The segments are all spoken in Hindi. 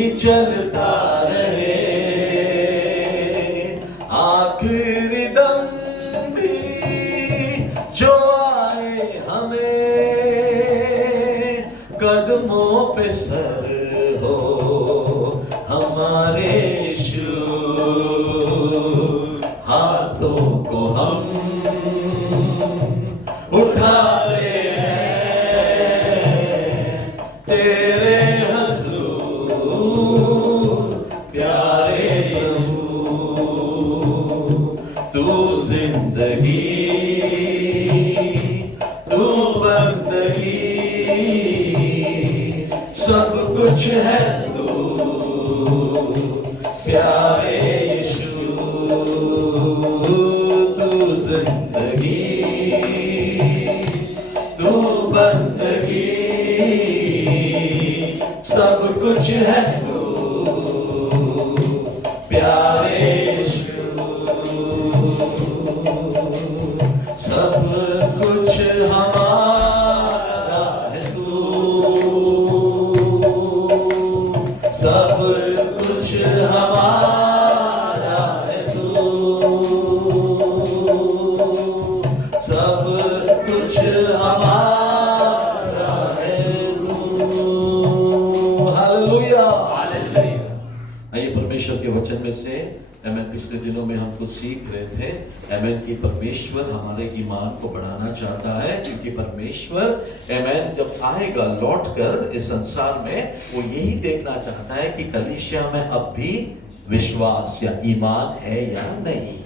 ही चलता रहे, आखिरी दम भी जो आए हमें, कदमों पे सर हो हमारे यीशु, हाथों को हम उठाते हैं तेरे हुजूर प्यारे प्रभु, तू जिंदगी तू बंदगी सब कुछ है तू प्यारे यीशु, तू जिंदगी तू बंदगी सब कुछ है तू प्यारे यीशु, सब कुछ हमारा है तू, सब कुछ हमारा है तू, सब कुछ हमारा है तू। हालेलुया। आइए परमेश्वर के वचन में से आमेन, पिछले दिनों में हम कुछ सीख रहे थे आमेन कि परमेश्वर हमारे ईमान को बढ़ाना चाहता है, क्योंकि परमेश्वर आमेन जब आएगा लौट कर इस संसार में, वो यही देखना चाहता है कि कलीसिया में अब भी विश्वास या ईमान है या नहीं।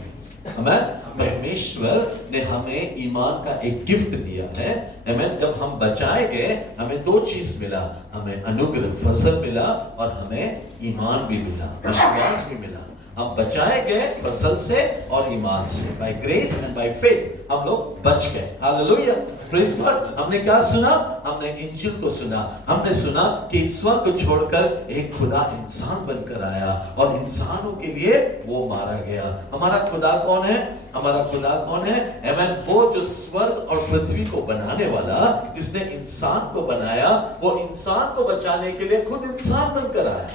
आमेन। परमेश्वर ने हमें ईमान का एक गिफ्ट दिया है। आमेन। जब हम बचाए गए हमें दो चीज मिला, हमें अनुग्रह फजल मिला और हमें ईमान भी मिला, विश्वास भी मिला। हम बचाए गए फजल से और ईमान से, by grace and by faith हम लोग बच गए। Hallelujah, praise God. हमने क्या सुना? हमने इंजिल को सुना। हमने सुना कि ईश्वर को छोड़कर एक खुदा इंसान बनकर आया और इंसानों के लिए वो मारा गया। हमारा खुदा कौन है? हमारा खुदा कौन है? आमेन। वो जो स्वर्ग और पृथ्वी को बनाने वाला, जिसने इंसान को बनाया, वो इंसान को बचाने के लिए खुद इंसान बनकर आया।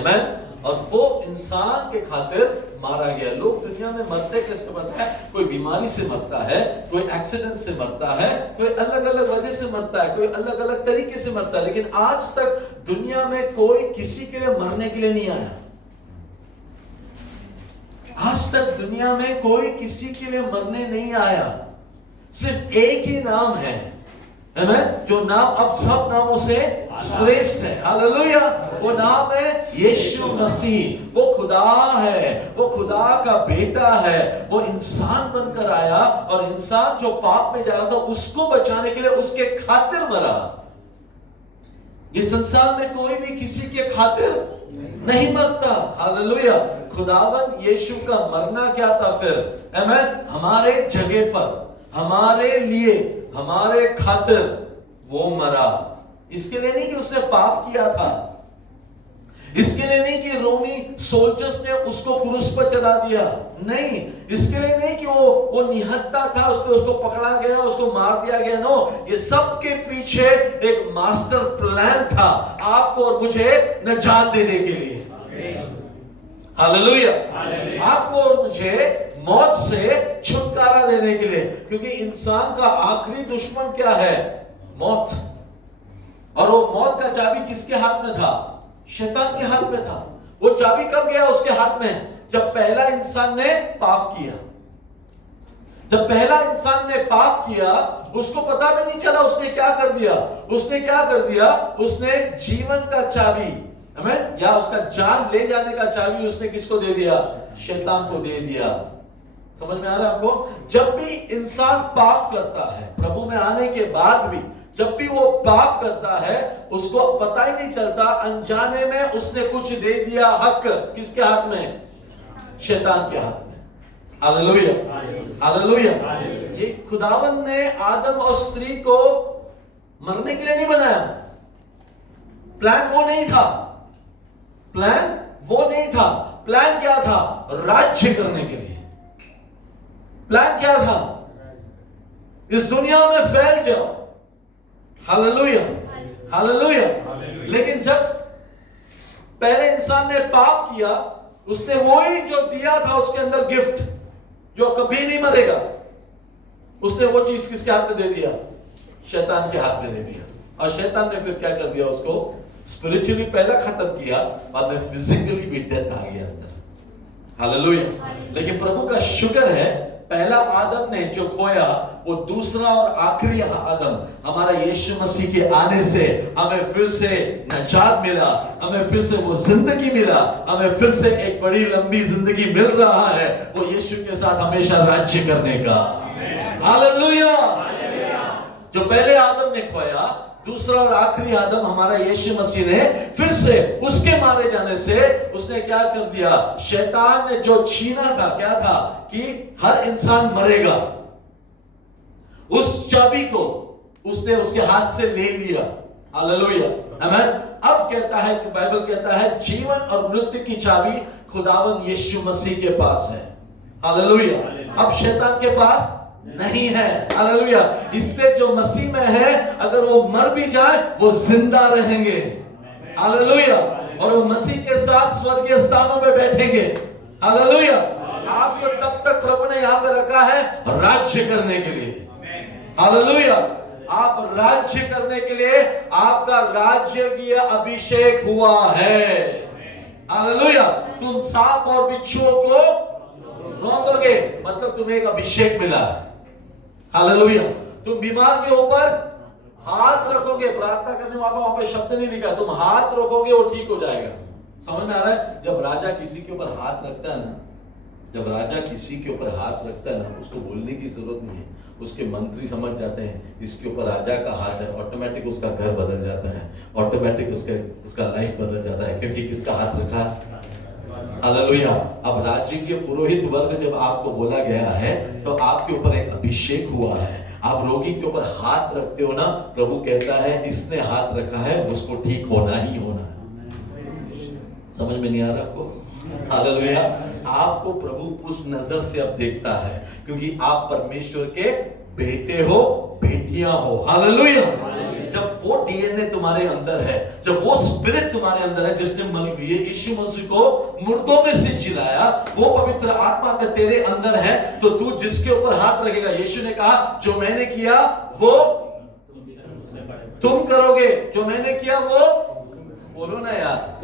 आमेन। और वो इंसान के खातिर मारा गया। लोग दुनिया में मरते कैसे मरते हैं? कोई बीमारी से मरता है, कोई एक्सीडेंट से मरता है, कोई अलग अलग वजह से मरता है, कोई अलग अलग तरीके से मरता है, लेकिन आज तक दुनिया में कोई किसी के लिए मरने के लिए नहीं आया। आज तक दुनिया में कोई किसी के लिए मरने नहीं आया। सिर्फ एक ही नाम है, आमेन, जो नाम अब सब नामों से श्रेष्ठ है। हालेलुया। वो नाम है यीशु मसीह। वो खुदा है, वो खुदा का बेटा है। वो इंसान बनकर आया और इंसान जो पाप में जा रहा था उसको बचाने के लिए उसके खातिर मरा। इस संसार में कोई भी किसी के खातिर नहीं मरता। हालेलुया। खुदावन यीशु का मरना क्या था फिर? आमेन। हमारे जगह पर, हमारे लिए, हमारे खातिर वो मरा। इसके लिए नहीं कि उसने पाप किया था, इसके लिए नहीं कि रोमी सोल्जर्स ने उसको क्रूस पर चढ़ा दिया, नहीं। इसके लिए नहीं कि वो निहत्था था, उसको पकड़ा गया, उसको मार दिया गया। नो, ये सब के पीछे एक मास्टर प्लान था आपको और मुझे निजात देने के लिए। हालेलुया। आपको और मुझे मौत से छुटकारा देने के लिए, क्योंकि इंसान का आखिरी दुश्मन क्या है? मौत। और वो मौत का चाबी किसके हाथ में था? शैतान के हाथ में था। वो चाबी कब गया उसके हाथ में? जब पहला इंसान ने पाप किया। जब पहला इंसान ने पाप किया, उसको पता भी नहीं चला उसने क्या कर दिया। उसने क्या कर दिया? उसने जीवन का चाबी, आमीन, या उसका जान ले जाने का चाबी उसने किसको दे दिया? शैतान को दे दिया। समझ में आ रहा है आपको? जब भी इंसान पाप करता है, प्रभु में आने के बाद भी जब भी वो पाप करता है, उसको पता ही नहीं चलता, अनजाने में उसने कुछ दे दिया हक किसके हाथ में? शैतान के हाथ में। Hallelujah, hallelujah. ये खुदावन ने आदम और स्त्री को मरने के लिए नहीं बनाया। प्लान वो नहीं था, प्लान वो नहीं था। प्लान क्या था? राज्य करने के लिए। प्लान क्या था? इस दुनिया में फैल जाओ। Hallelujah, hallelujah. लेकिन जब पहले इंसान ने पाप किया, उसने वही जो दिया था उसके अंदर गिफ्ट जो कभी नहीं मरेगा, उसने वो चीज किसके हाथ में दे दिया? शैतान के हाथ में दे दिया। और शैतान ने फिर क्या कर दिया? उसको स्पिरिचुअली पहला खत्म किया, बाद में फिजिकली भी डेथ आ गया अंदर। हालेलुया। लेकिन प्रभु का शुक्र है, पहला आदम ने जो खोया वो दूसरा और आखिरी आदम हमारा यीशु मसीह के आने से हमें फिर से नजात मिला, हमें फिर से वो जिंदगी मिला, हमें फिर से एक बड़ी लंबी जिंदगी मिल रहा है, वो यीशु के साथ हमेशा राज्य करने का। हालेलुया। जो पहले आदम ने खोया, दूसरा और आखिरी आदम हमारा यीशु मसीह ने फिर से उसके मारे जाने से उसने क्या कर दिया? शैतान ने जो छीना था, क्या था कि हर इंसान मरेगा, उस चाबी को उसने उसके हाथ से ले लिया। हालेलुया, आमीन। अब कहता है कि बाइबल कहता है जीवन और मृत्यु की चाबी खुदावंद यीशु मसीह के पास है। हालेलुया। अब शैतान के पास नहीं है। हालेलुया। इसलिए जो मसीह में है, अगर वो मर भी जाए वो जिंदा रहेंगे। हालेलुया। और वो मसीह के साथ स्वर्गीय स्थानों में बैठेंगे। हालेलुया। आपको तब तक प्रभु ने यहां पे रखा है राज्य करने के लिए। हालेलुया। आप राज्य करने के लिए, आपका राज्य की अभिषेक हुआ है। हालेलुया। तुम सांप और बिच्छुओं को रोकोगे, मतलब तुम्हें एक अभिषेक मिला है। हालेलुया। तुम बीमार के ऊपर हाथ रखोगे, प्रार्थना करने वहां पे शब्द नहीं लिखा, तुम हाथ रखोगे वो ठीक हो जाएगा। समझ में आ रहा है? जब राजा किसी के ऊपर हाथ रखता है ना, जब राजा किसी के ऊपर हाथ रखता है ना, उसको बोलने की जरूरत नहीं है, उसके मंत्री समझ जाते हैं इसके ऊपर राजा का हाथ है, ऑटोमेटिक उसका घर बदल जाता है, ऑटोमेटिक उसका लाइफ बदल जाता है, क्योंकि किसका हाथ रखा है? हालेलुया। अब राज्य के पुरोहित वर्ग जब आपको बोला गया है तो आपके ऊपर एक अभिषेक हुआ है। आप रोगी के ऊपर हाथ रखते हो ना, प्रभु कहता है इसने हाथ रखा है, उसको ठीक होना ही होना है। समझ में नहीं आ रहा आपको? हालेलुया। आपको प्रभु उस नजर से अब देखता है, क्योंकि आप परमेश्वर के बेटे हो, बेटियां हो। हालेलुया। जब वो डीएनए तुम्हारे अंदर है, जब वो स्पिरिट तुम्हारे अंदर है जिसने यीशु मसीह को मुर्दों में से जिलाया, वो पवित्र आत्मा का तेरे अंदर है, तो तू जिसके ऊपर हाथ रखेगा, यीशु ने कहा जो मैंने किया वो तुम करोगे, जो मैंने किया वो, बोलो ना यार,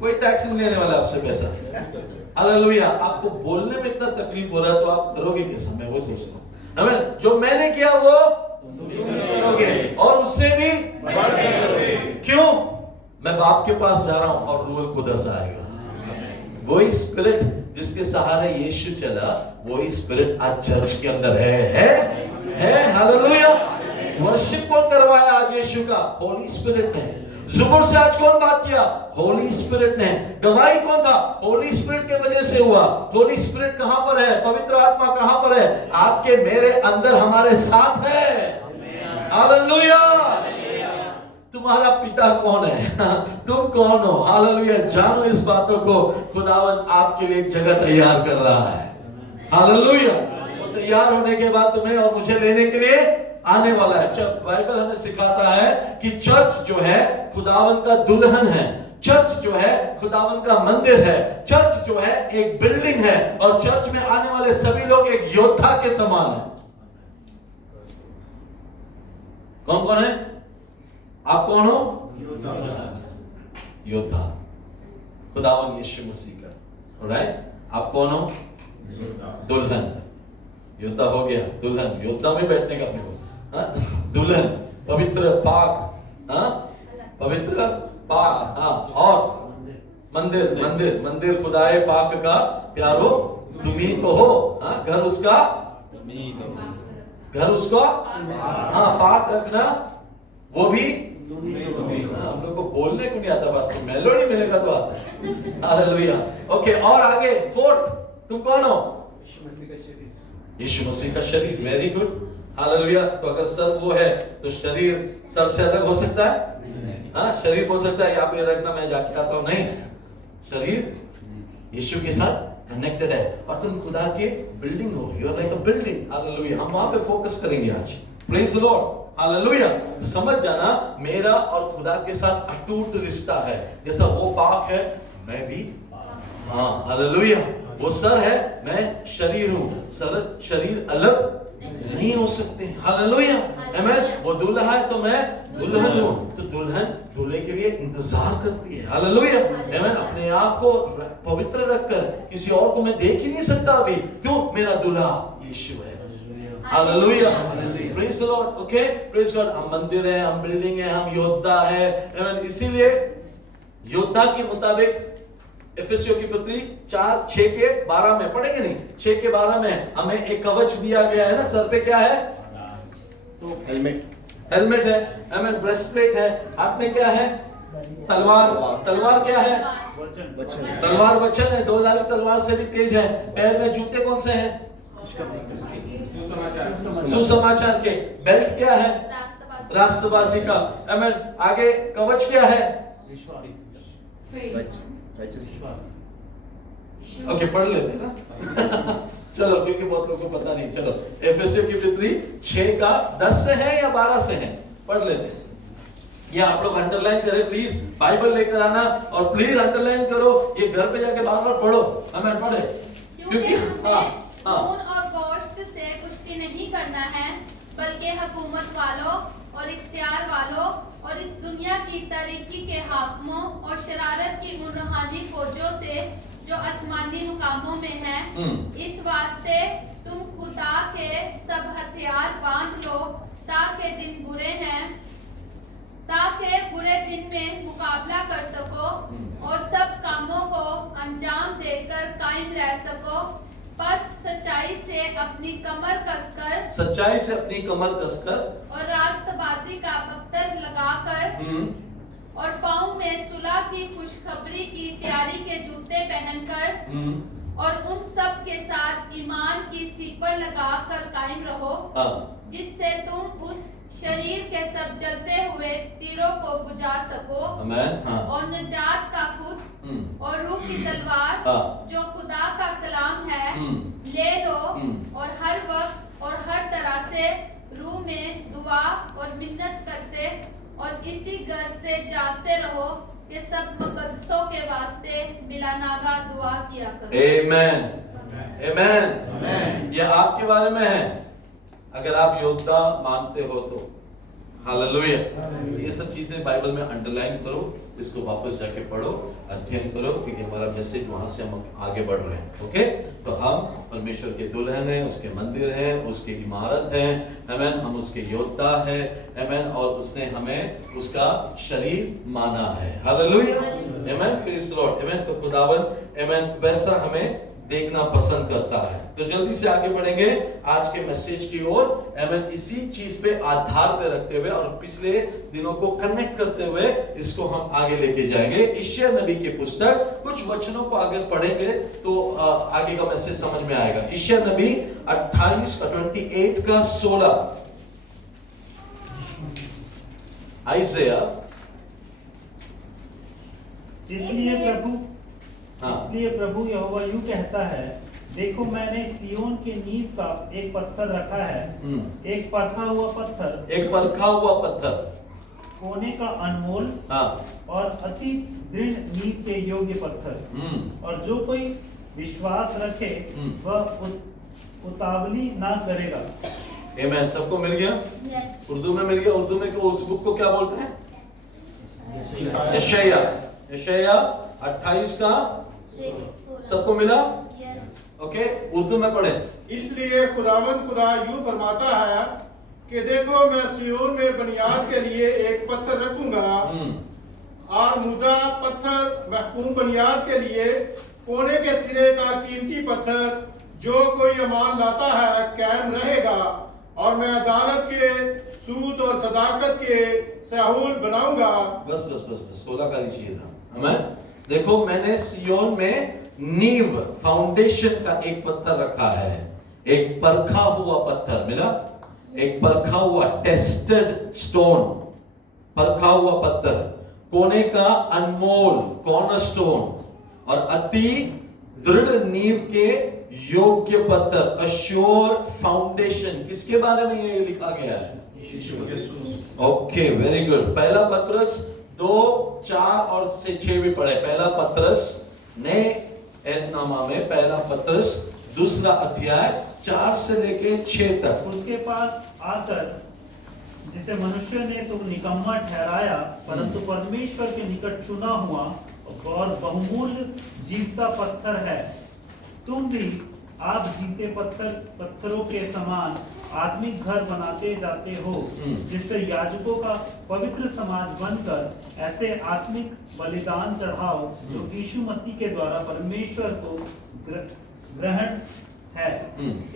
कोई टैक्स नहीं लेने वाला आपसे पैसा। हालेलुया। आपको बोलने में इतना तकलीफ हो रहा है तो आप करोगे कैसा? मैं वो सोचता हूँ। जो मैंने किया वो तुम भी करोगे और उससे भी बढ़कर करोगे। क्यों? मैं बाप के पास जा रहा हूं और रूल खुदा से आएगा। वही स्पिरिट जिसके सहारे यीशु चला, वही स्पिरिट आज चर्च के अंदर है। हालेलुया। वर्शिप कौन करवाया आज यीशु का? होली स्पिरिट ने। ज़ुबूर से आज कौन बात किया? होली स्पिरिट ने। गवाही कौन था? होली स्पिरिट के वजह से हुआ। होली स्पिरिट कहां पर है? पवित्र आत्मा कहां पर है? आपके मेरे अंदर, हमारे साथ है। हालेलुया। तुम्हारा पिता कौन है? तुम कौन हो? हालेलुया। जानो इस बातों को, खुदावन आपके लिए एक जगह तैयार कर रहा है। हालेलुया। वो तैयार होने के बाद तुम्हें और मुझे लेने के लिए आने वाला है। जब बाइबल हमें सिखाता है कि चर्च जो है खुदावन का दुल्हन है, चर्च जो है खुदावन का मंदिर है, चर्च जो है एक बिल्डिंग है, और चर्च में आने वाले सभी लोग एक योद्धा के समान है। कौन कौन है? आप कौन हो? योद्धा। खुदावन यीशु मसीह का। ऑलराइट। आप कौन हो? दुल्हन। योद्धा हो गया, दुल्हन। योद्धा में बैठने का अपने को, दुल्हन, पवित्र पाक, पवित्र पाक, और मंदिर खुदाए पाक का प्यारो तुम ही तो हो। घर उसका, घर उसका पाक रखना, वो भी हम लोग को बोलने को नहीं आता, बस मेलोडी मिलेगा तो आता है। हालेलुया। ओके, और आगे फोर्थ, तुम कौन हो? यीशु मसीह का शरीर। Very good. हालेलुया। तो अगर सर वो है तो शरीर सर से अलग हो सकता है? हाँ, शरीर हो सकता है यहाँ पे रखना, मैं जाके आता हूँ, नहीं। शरीर यीशु के साथ कनेक्टेड है और तुम खुदा के बिल्डिंग हो। You are like a building. Hallelujah. हम वहां पे फोकस करेंगे आज। Praise the Lord. हालेलुया। तो समझ जाना मेरा और खुदा के साथ अटूट रिश्ता है। जैसा वो पाक है मैं भी, हाँ हालेलुया। वो सर है मैं शरीर हूँ, सर शरीर अलग नहीं हो सकते। हालेलुया आमीन। वो दूल्हा है तो मैं दुल्हन हूँ, तो दुल्हन दूल्हे के लिए इंतजार करती है। हालेलुया आमीन। अपने आप को पवित्र रखकर किसी और को मैं देख ही नहीं सकता अभी, क्यों? मेरा दूल्हा यीशु है। Hallelujah praise the Lord. Okay praise God. हम मंदिर है, हम बिल्डिंग है, हम योद्धा है आमीन। इसीलिए योद्धा के मुताबिक इफिसियों की पत्री 4:6-12 में पढ़ेंगे नहीं, 6:12 में हमें एक कवच दिया गया है ना। सर पे क्या है? तो हेलमेट है आमीन। ब्रेस्टप्लेट है, हाथ में क्या है? तलवार। तलवार क्या है? वचन तलवार वचन है, 2 तलवार से भी तेज है। पैर में जूते कौन से हैं? सुसमाचार के। बेल्ट क्या है? राष्ट्रवासी का आमीन। आगे कवच क्या है? ओके पढ़ लेते हैं ना चलो, क्योंकि बहुत लोगों को पता नहीं। चलो एफएससी की पत्री 6:10 से है या 12 से है, पढ़ लेते हैं। ये आप लोग अंडरलाइन करें प्लीज, बाइबल लेकर आना और प्लीज अंडरलाइन करो। ये घर पे जाके बार-बार पढ़ो, हमें पढ़े, क्योंकि खून और गोश्त से कुश्ती नहीं करना है, बल्कि हुकूमत वालों और इख्तियार वालों और इस दुनिया की तारीकी के हाकिमों और शरारत की उन रूहानी फौजों से जो आसमानी मुकामों में है। इस वास्ते तुम खुदा के सब हथियार बांध लो, ताकि बुरे दिन में मुकाबला कर सको और सब कामों को अंजाम देकर कायम रह सको। बस सच्चाई से अपनी कमर कसकर और रास्तबाजी का पत्थर लगाकर और पाँव में सुलह की खुशखबरी की तैयारी के जूते पहनकर और उन सब के साथ ईमान की सीपर लगाकर कायम रहो, जिससे तुम उस शरीर के सब जलते हुए तीरों को बुझा सको। और नजात का खुद और रूह की तलवार जो खुदा का कलाम है ले लो और हर वक्त और हर तरह से रूह में दुआ और मिन्नत करते और इसी गर्ज से जागते रहो कि सब मुकद्दसों के वास्ते बिलानागा दुआ किया करो। आमीन आमीन। ये आपके बारे में है, अगर आप योद्धा मानते हो तो। हालेलुया। ये सब चीजें बाइबल में अंडरलाइन करो, इसको वापस जाके पढ़ो, अध्ययन करो, क्योंकि हमारा मैसेज वहां से हम आगे बढ़ रहे हैं। ओके, तो हम परमेश्वर के दुल्हन हैं, उसके मंदिर हैं, उसकी इमारत है आमीन। हम उसके योद्धा हैं आमीन, और उसने हमें उसका शरीर माना है। हालेलुया आमीन। प्रेज द लॉर्ड आमीन। तो खुदावंद आमीन वैसा हमें देखना पसंद करता है। तो जल्दी से आगे बढ़ेंगे आज के मैसेज की ओर आमीन। इसी चीज पे आधार पे रखते हुए और पिछले दिनों को कनेक्ट करते हुए इसको हम आगे लेके जाएंगे। यशायाह नबी की पुस्तक कुछ वचनों को आगे पढ़ेंगे तो आगे का मैसेज समझ में आएगा। यशायाह नबी 28:16 आइज़ाया। इसलिए प्रभु यहोवा यूं कहता है, देखो मैंने सियोन के नींव का एक पत्थर रखा है, एक परखा हुआ पत्थर, कोने का अनमोल और अति दृढ़ नींव के योग्य पत्थर। और जो कोई विश्वास रखे वह उतावली ना करेगा। आमीन। सबको मिल गया? उर्दू में मिल गया। उर्दू में उस बुक को क्या बोलते हैं? यशायाह 28 का सबको मिला? ओके, उर्दू में पढ़े। इसलिए खुदावंद खुदा यूं फरमाता है कि देखो मैं सियोन में बुनियाद के लिए एक पत्थर रखूंगा और मुदा पत्थर महकूम बुनियाद के लिए कोने के सिरे का कीमती पत्थर जो कोई अमान लाता है कायम रहेगा। और मैं अदालत के सूद और सदाकत के सहूल बनाऊंगा। बस 16 का चाहिए था। आमीन। देखो मैंने सियोन में नींव फाउंडेशन का एक पत्थर रखा है, एक परखा हुआ पत्थर मिला, एक परखा हुआ टेस्टेड स्टोन, परखा हुआ पत्थर, कोने का अनमोल कॉर्नरस्टोन और अति दृढ़ नींव के योग्य पत्थर, अश्योर फाउंडेशन। किसके बारे में ये लिखा गया है? Okay, very good. पहला पत्रस 2, 4 और से 6 भी पढ़े। पहला पत्रस नए एतनामा में पहला पत्रस 2 अध्याय 4 से लेके 6 तक। उसके पास आकर जिसे मनुष्य ने तो निकम्मा ठहराया, परंतु परमेश्वर के निकट चुना हुआ और बहुमूल्य जीवता पत्थर है। तुम भी आप जीते पत्थरों के समान आत्मिक घर बनाते जाते हो, जिससे याजकों का पवित्र समाज बनकर ऐसे आत्मिक बलिदान चढ़ाओ जो यीशु मसीह के द्वारा परमेश्वर को ग्रहण है।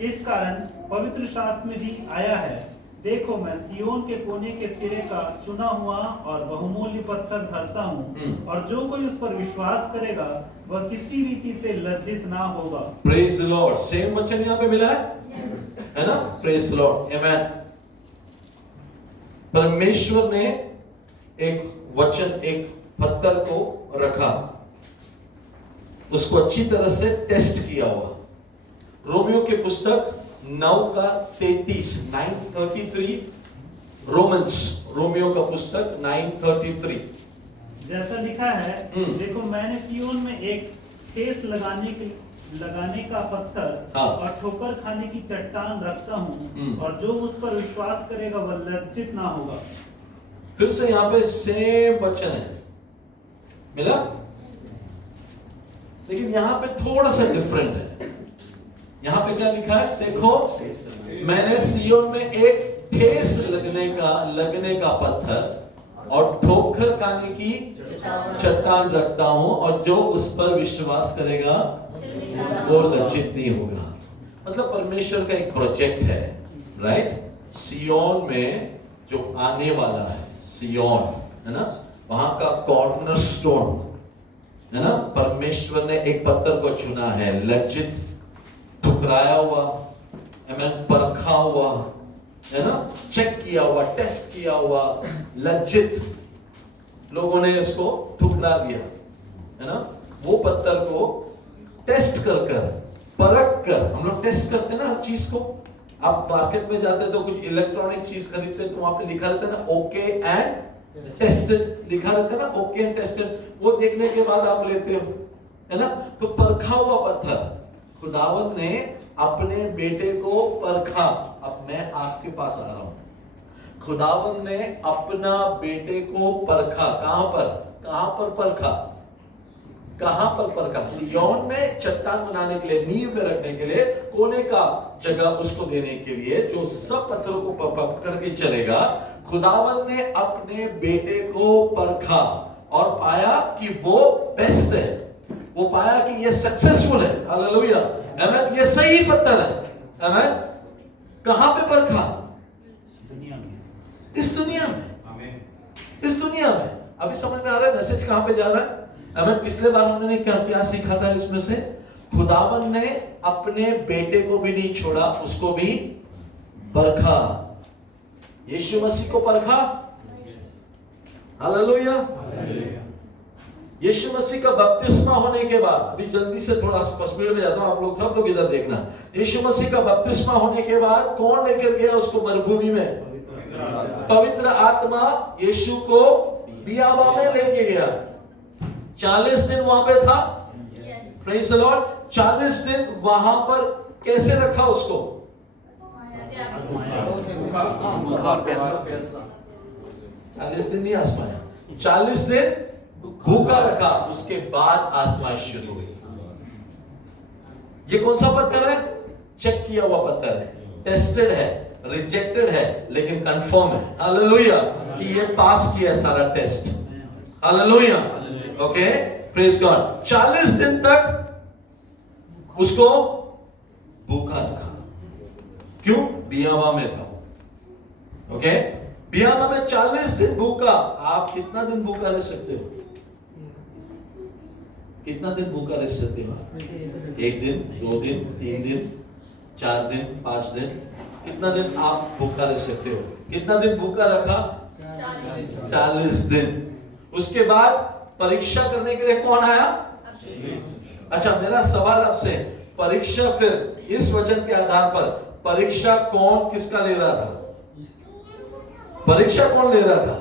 इस कारण पवित्र शास्त्र में भी आया है, देखो मैं सियोन के कोने के सिरे का चुना हुआ और बहुमूल्य पत्थर धरता हूँ, और जो कोई उस पर विश्वास करेगा वह किसी रीति से लज्जित ना होगा। Praise the Lord. सेम वचन यहाँ पे मिला है ना? प्रेज द लॉर्ड, आमेन। परमेश्वर ने एक वचन, एक पत्थर को रखा, उसको अच्छी तरह से टेस्ट किया हुआ। रोमियो के पुस्तक 9:33 9:33, रोमियो का पुस्तक 9:33। जैसा लिखा है, देखो मैंने सियोन में एक ठेस लगाने का पत्थर और ठोकर खाने की चट्टान रखता हूँ, और जो उस पर विश्वास करेगा वह लज्जित ना होगा। फिर से यहाँ पे सेम वचन है, मिला, लेकिन यहाँ पे थोड़ा सा डिफरेंट है। यहाँ पे क्या लिखा है? देखो मैंने सियोन में एक ठेस लगने का पत्थर और ठोकर खाने की चट्टान रखता हूं, और जो उस पर विश्वास करेगा वो लज्जित नहीं होगा। मतलब परमेश्वर का एक प्रोजेक्ट है, राइट? सियोन में जो आने वाला है, सियोन है ना, वहां का कॉर्नर स्टोन है ना, परमेश्वर ने एक पत्थर को चुना है, लज्जित, ठुकराया हुआ, परखा हुआ, है ना, चेक किया हुआ, टेस्ट किया हुआ, लज्जित लोगों ने इसको ठुकरा दिया, है ना। वो पत्थर को टेस्ट कर परख कर, हम लोग टेस्ट करते हैं ना हर चीज को। आप मार्केट में जाते तो कुछ इलेक्ट्रॉनिक चीज खरीदते तो वहां पे लिखा रहता है ना, ओके एंड टेस्टेड, लिखा रहता है ना, ओके एंड टेस्टेड। वो देखने के बाद आप लेते हो, है ना। तो परखा हुआ पत्थर, खुदावंद ने अपने बेटे को परखा। अब मैं आपके पास आ रहा हूं, खुदावंद ने अपना बेटे को परखा। कहां पर परखा? कहां पर परखा? सिय्योन में चट्टान बनाने के लिए, नींव में रखने के लिए, कोने का जगह उसको देने के लिए, जो सब पत्थरों को पकड़ के चलेगा। खुदावंद ने अपने बेटे को परखा और पाया कि वो बेस्ट है, वो पाया कि ये सक्सेसफुल है। हालेलुया, आमेन। ये सही पत्थर है, आमेन। कहां पे परखा? इस दुनिया में, इस दुनिया में। अभी समझ में आ रहा है मैसेज कहां पे जा रहा है? आमेन। पिछले बार हमने क्या सीखा था इसमें से? खुदावन ने अपने बेटे को भी नहीं छोड़ा, उसको भी परखा। यीशु मसीह को परखा। हालेलुया। यीशु मसीह का बपतिस्मा होने के बाद, अभी जल्दी से थोड़ा स्पीड में जाता हूं, आप लोग सब लोग इधर देखना। यीशु मसीह का बपतिस्मा होने के बाद कौन लेकर गया उसको मरुभूमि में? पवित्र आत्मा यीशु को बियाबा में लेके गया। 40 दिन वहां पे था। Praise the Lord. 40 दिन वहां पर कैसे रखा उसको? 40 दिन नहीं आजमाया, 40 दिन भूखा रखा, उसके बाद आजमाइश शुरू हुई। ये कौन सा पत्थर है? चेक किया हुआ पत्थर है, टेस्टेड है, रिजेक्टेड है, लेकिन कंफर्म है। हालेलुया, कि ये पास किया सारा test. Hallelujah, okay, praise God. 40 दिन तक उसको भूखा रखा। क्यों? बियाबा में था, ओके। बियाबा में 40 दिन भूखा। आप कितना दिन भूखा रह सकते हो? कितना दिन भूखा रह सकते हो? 1 दिन, 2 दिन, 3 दिन, 4 दिन, 5 दिन? कितना दिन आप भूखा रह सकते हो? कितना दिन भूखा रखा? 40 दिन। उसके बाद परीक्षा करने के लिए कौन आया? अच्छा, मेरा सवाल आपसे, परीक्षा फिर इस वचन के आधार पर परीक्षा कौन किसका ले रहा था? परीक्षा कौन ले रहा था?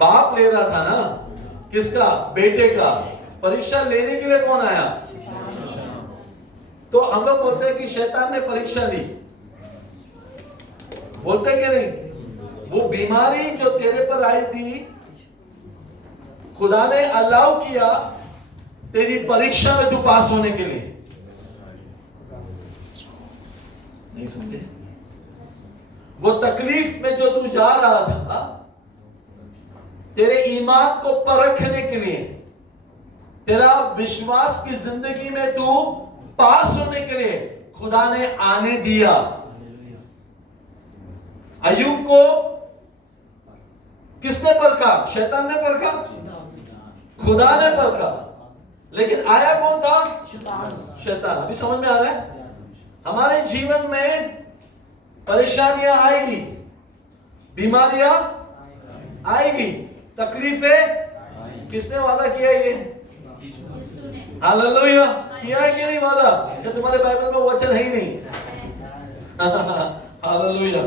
बाप ले रहा था ना। किसका? बेटे का। परीक्षा लेने के लिए कौन आया? तो हम लोग बोलते हैं कि शैतान ने परीक्षा ली, बोलते हैं कि नहीं? वो बीमारी जो तेरे पर आई थी, खुदा ने अलाउ किया तेरी परीक्षा में तू पास होने के लिए। नहीं समझे? वो तकलीफ में जो तू जा रहा था, तेरे ईमान को परखने के लिए, तेरा विश्वास की जिंदगी में तू पास होने के लिए खुदा ने आने दिया। अय्यूब को किसने परखा? शैतान ने परखा? खुदा ने परखा। लेकिन आया कौन था? शैतान। अभी समझ में आ रहा है? हमारे जीवन में परेशानियां आएगी, बीमारियां आएगी, तकलीफें। किसने वादा किया ये? हालेलुया। किया है कि नहीं वादा? क्या तुम्हारे बाइबल में वचन है ही नहीं? हालेलुया।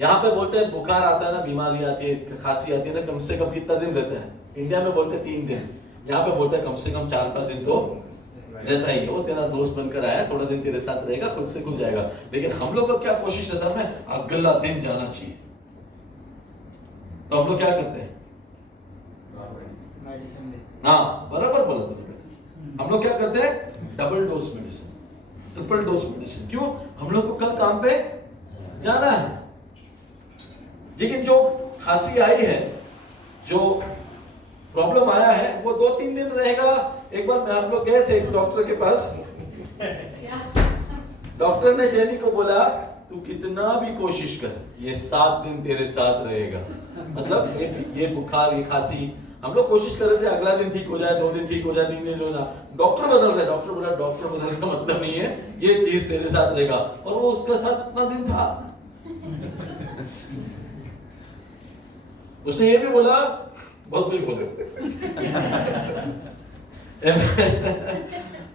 यहाँ पे बोलते हैं बुखार आता है ना, बीमारी आती है, खांसी आती है ना, कम से कम कितना दिन रहता है? इंडिया में बोलते हैं 3 दिन, यहाँ पे बोलते हैं कम से कम 4-5 दिन तो रहता ही है। वो तेरा दोस्त बनकर आया, थोड़ा दिन तेरे साथ रहेगा, खुद से खुल जाएगा। लेकिन हम लोग का क्या कोशिश रहता है? अगला दिन जाना चाहिए। तो हम लोग क्या करते हैं? हाँ, बराबर बोला तुमने बेटा। हम लोग क्या करते हैं? Double dose medicine, triple dose medicine. क्यों? हम लोग को कल काम पे जाना है। लेकिन जो खांसी आई है, जो प्रॉब्लम आया है, वो 2-3 दिन रहेगा। एक बार हम लोग गए थे एक डॉक्टर के पास। डॉक्टर ने जेनी को बोला, तू कितना भी कोशिश कर, ये 7 दिन तेरे साथ रहेगा। मतलब ये बुखार, ये खांसी, हम लोग कोशिश कर रहे थे अगला दिन ठीक हो जाए, 2 दिन ठीक हो जाए, 3 दिन हो जाए। डॉक्टर बदल रहे। डॉक्टर बोला डॉक्टर बदलने का मतलब नहीं है, ये चीज तेरे साथ रहेगा। और वो उसके साथ इतना दिन था। उसने ये भी बोला, बहुत कुछ बोले।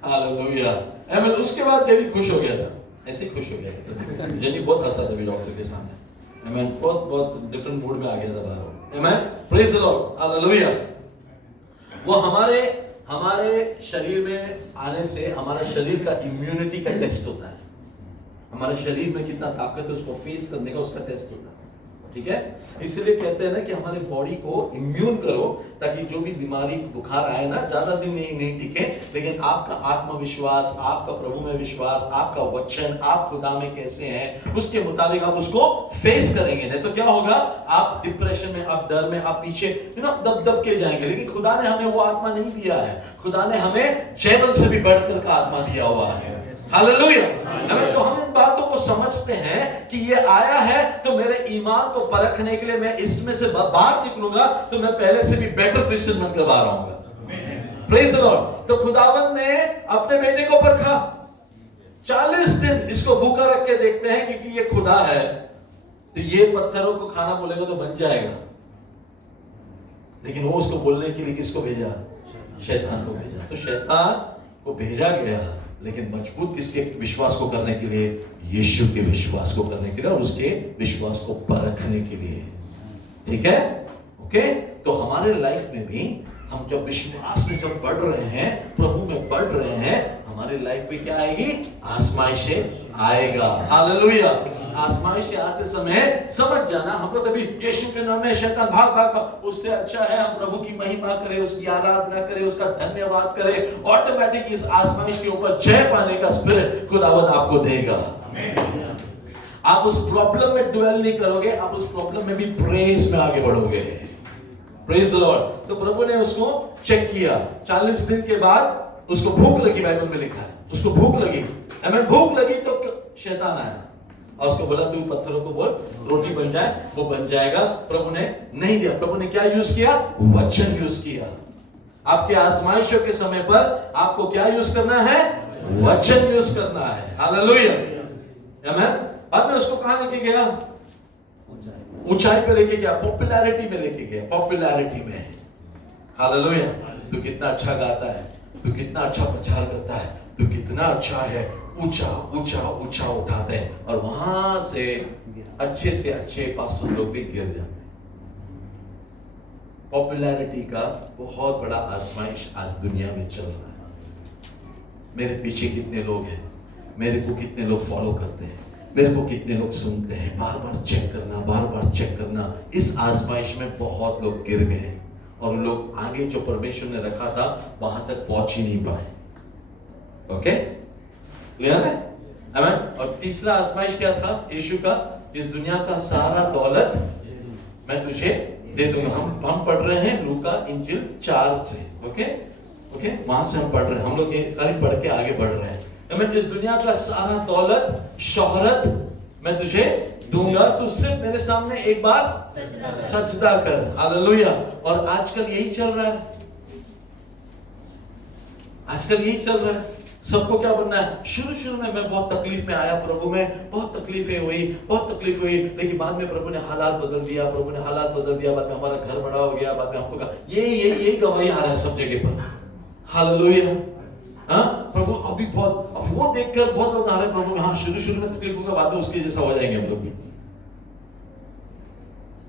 हालेलुया। आमीन। उसके बाद जेनी खुश हो गया था, ऐसे ही खुश हो गया था। जेनी बहुत हंसा था डॉक्टर के सामने। आमीन। बहुत डिफरेंट मूड में आ गया था बाहर। आमीन। Praise the Lord. हालेलुया। वो हमारे शरीर में आने से हमारा शरीर का इम्यूनिटी का टेस्ट होता है। हमारे शरीर में कितना ताकत है उसको फेस करने का, उसका टेस्ट होता है। ठीक है? इसलिए कहते हैं ना कि हमारे बॉडी को इम्यून करो, ताकि जो भी बीमारी, बुखार आए ना, ज्यादा दिन नहीं टिके। लेकिन आपका आत्मविश्वास, आपका प्रभु में विश्वास, आपका वचन, आप खुदा में कैसे हैं, उसके मुताबिक आप उसको फेस करेंगे। नहीं तो क्या होगा? आप डिप्रेशन में, आप डर में, आप पीछे दब के जाएंगे। लेकिन खुदा ने हमें वो आत्मा नहीं दिया है। खुदा ने हमें जैवल से भी बढ़कर का आत्मा दिया हुआ है। हालेलुया। तो हम इन बातों को समझते हैं कि ये आया है तो मेरे ईमान को परखने के लिए, मैं इसमें से बाहर निकलूंगा तो मैं पहले से भी बेटर क्रिश्चियन बनकर बाहर आऊंगा। Praise the Lord. तो खुदावंद ने अपने बेटे को परखा। 40 दिन इसको भूखा रख के देखते हैं, क्योंकि ये खुदा है तो ये पत्थरों को खाना बोलेगा तो बन जाएगा। लेकिन वो उसको बोलने के लिए किसको भेजा? शैतान को भेजा। तो शैतान को भेजा गया, लेकिन मजबूत किसके विश्वास को करने के लिए? यीशु के विश्वास को करने के लिए और उसके विश्वास को परखने के लिए। ठीक है? ओके? तो हमारे लाइफ में भी हम जब विश्वास में जब बढ़ रहे हैं, प्रभु में बढ़ रहे हैं, हमारे लाइफ में क्या आएगी? आजमाइशें आएगा। हालेलुया। आजमाइशें आते समय समझ जाना, हम लोग कभी यीशु के नाम में शैतान भाग भाग, उससे अच्छा है हम प्रभु की महिमा करें, उसकी आराधना करें, उसका धन्यवाद करें। ऑटोमेटिक इस आजमाइश के ऊपर जय पाने का स्पिरिट खुदावंद आपको देगा। आप उस प्रॉब्लम में ड्वेल नहीं करोगे, आप उस प्रॉब्लम में भी प्रेज में आगे बढ़ोगे। Praise the Lord. तो प्रभु ने उसको चेक किया। 40 दिन के बाद उसको भूख लगी, बाइबल में लिखा है उसको भूख लगी। आमीन। भूख लगी तो शैतान आया और उसको बोला तू पत्थरों को बोल रोटी बन जाए, वो बन जाएगा। प्रभु ने नहीं दिया। प्रभु ने क्या यूज किया? वचन यूज किया। आपके आजमाइशों के समय पर आपको क्या यूज करना है? वचन यूज करना है। हालेलुया। आमीन। बाद में उसको कहां लेके गया? ऊंचाई पे लेके गया, पॉपुलैरिटी में लेके गया, पॉपुलैरिटी में। हालेलुया। तू कितना अच्छा गाता है, तू कितना अच्छा प्रचार करता है, तू कितना अच्छा है, ऊंचा ऊंचा ऊंचा उठाते हैं और वहां से अच्छे पास्टर लोग भी गिर जाते हैं। पॉपुलैरिटी का बहुत बड़ा आजमाइश आज दुनिया में चल रहा है। मेरे पीछे कितने लोग हैं, मेरे को कितने लोग फॉलो करते हैं, मेरे को कितने लोग सुनते हैं, बार बार चेक करना। इस आजमाइश में बहुत लोग गिर गए और लोग आगे जो परमेश्वर ने रखा था वहां तक पहुंच ही नहीं पाए। ओके, क्लियर है? आमीन। और तीसरा आजमाइश क्या था यीशु का? इस दुनिया का सारा दौलत मैं तुझे दे दूंगा। हम पढ़ रहे हैं लूका इंजिल 4 से। ओके, वहां से हम पढ़ रहे हैं, हम लोग ये खाली पढ़ के आगे बढ़ रहे हैं। मैं इस दुनिया का सारा दौलत शोहरत मैं तुझे दूंगा, तू सिर्फ मेरे सामने एक बार सजदा कर। हालेलुया। और आजकल यही चल रहा है, सबको क्या बनना है? शुरू में मैं बहुत तकलीफ में आया प्रभु में, बहुत तकलीफ हुई, लेकिन बाद में प्रभु ने हालात बदल दिया, बाद में हमारा घर बड़ा हो गया, बाद में हमको कहा यही गवाही आ रहा है सब जगह पर। हालेलुया। हाँ प्रभु, अभी वो देखकर बहुत लोग आ रहे हैं प्रभु में। हाँ, शुरू में तकलीफ होगा, बाद में उसके जैसा हो जाएंगे हम लोग भी।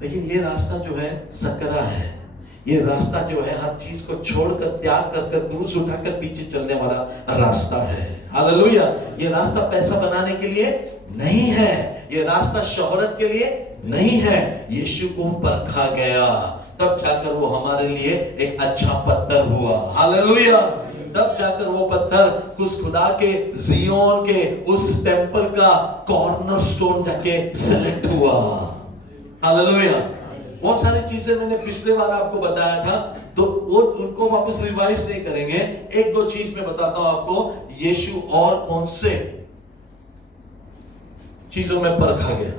लेकिन ये रास्ता जो है सकरा है, ये रास्ता जो है हर चीज को छोड़कर, त्याग कर क्रूस उठाकर पीछे चलने वाला रास्ता है। हालेलुया। ये रास्ता पैसा बनाने के लिए नहीं है, ये रास्ता शोहरत के लिए नहीं है। यीशु को परखा गया, तब जाकर वो हमारे लिए एक अच्छा पत्थर हुआ। हालेलुया। तब जाकर वो पत्थर उस खुदा के जियोन के उस टेंपल का कॉर्नर स्टोन जाके सेलेक्ट हुआ। हालेलुया। बहुत सारी चीजें मैंने पिछले बार आपको बताया था, तो वो उनको वापस रिवाइज नहीं करेंगे। एक दो चीज मैं बताता हूं आपको, यीशु और कौन से चीजों में परखा गया।